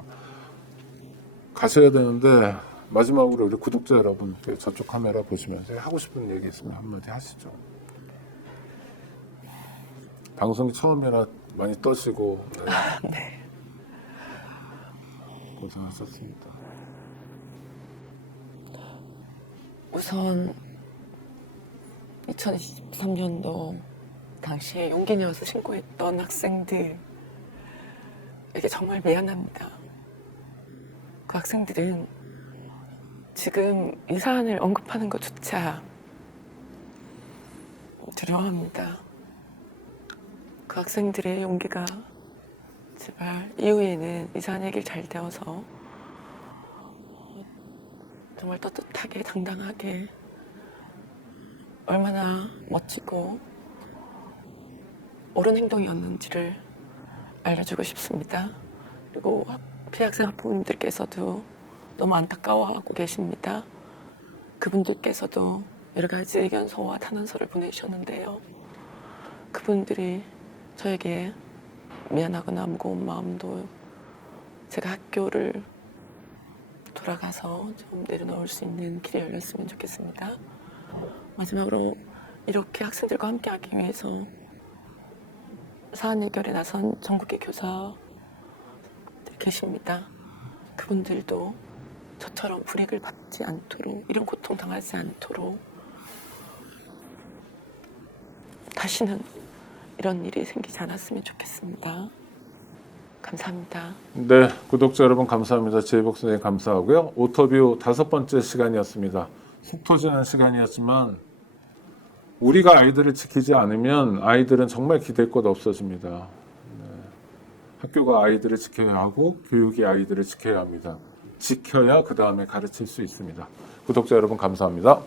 가셔야 되는데 마지막으로 우리 구독자 여러분 저쪽 카메라 보시면서 하고 싶은 얘기 있으면 한마디 하시죠. 방송이 처음이라 많이 떠시고 네. 고생하셨습니다. 우선 2023년도 당시에 용기 내어서 신고했던 학생들에게 정말 미안합니다. 그 학생들은 지금 이 사안을 언급하는 것조차 두려워합니다. 그 학생들의 용기가 제발 이후에는 이 사안 얘기를 잘 되어서 정말 떳떳하게 당당하게 얼마나 멋지고 옳은 행동이었는지를 알려주고 싶습니다. 그리고 피해 학생 학부모님들께서도 너무 안타까워하고 계십니다. 그분들께서도 여러 가지 의견서와 탄원서를 보내주셨는데요. 그분들이 저에게 미안하거나 무거운 마음도 제가 학교를 돌아가서 좀 내려놓을 수 있는 길이 열렸으면 좋겠습니다. 마지막으로 이렇게 학생들과 함께하기 위해서 사안 해결에 나선 전국의 교사들 계십니다. 그분들도 저처럼 불이익을 받지 않도록, 이런 고통 당하지 않도록 다시는 이런 일이 생기지 않았으면 좋겠습니다. 감사합니다. 네, 구독자 여러분 감사합니다. 제이복 선생님 감사하고요. 오터뷰 5번째 시간이었습니다. 속 터지는 시간이었지만 우리가 아이들을 지키지 않으면 아이들은 정말 기댈 것 없어집니다. 네. 학교가 아이들을 지켜야 하고 교육이 아이들을 지켜야 합니다. 지켜야 그 다음에 가르칠 수 있습니다. 구독자 여러분 감사합니다.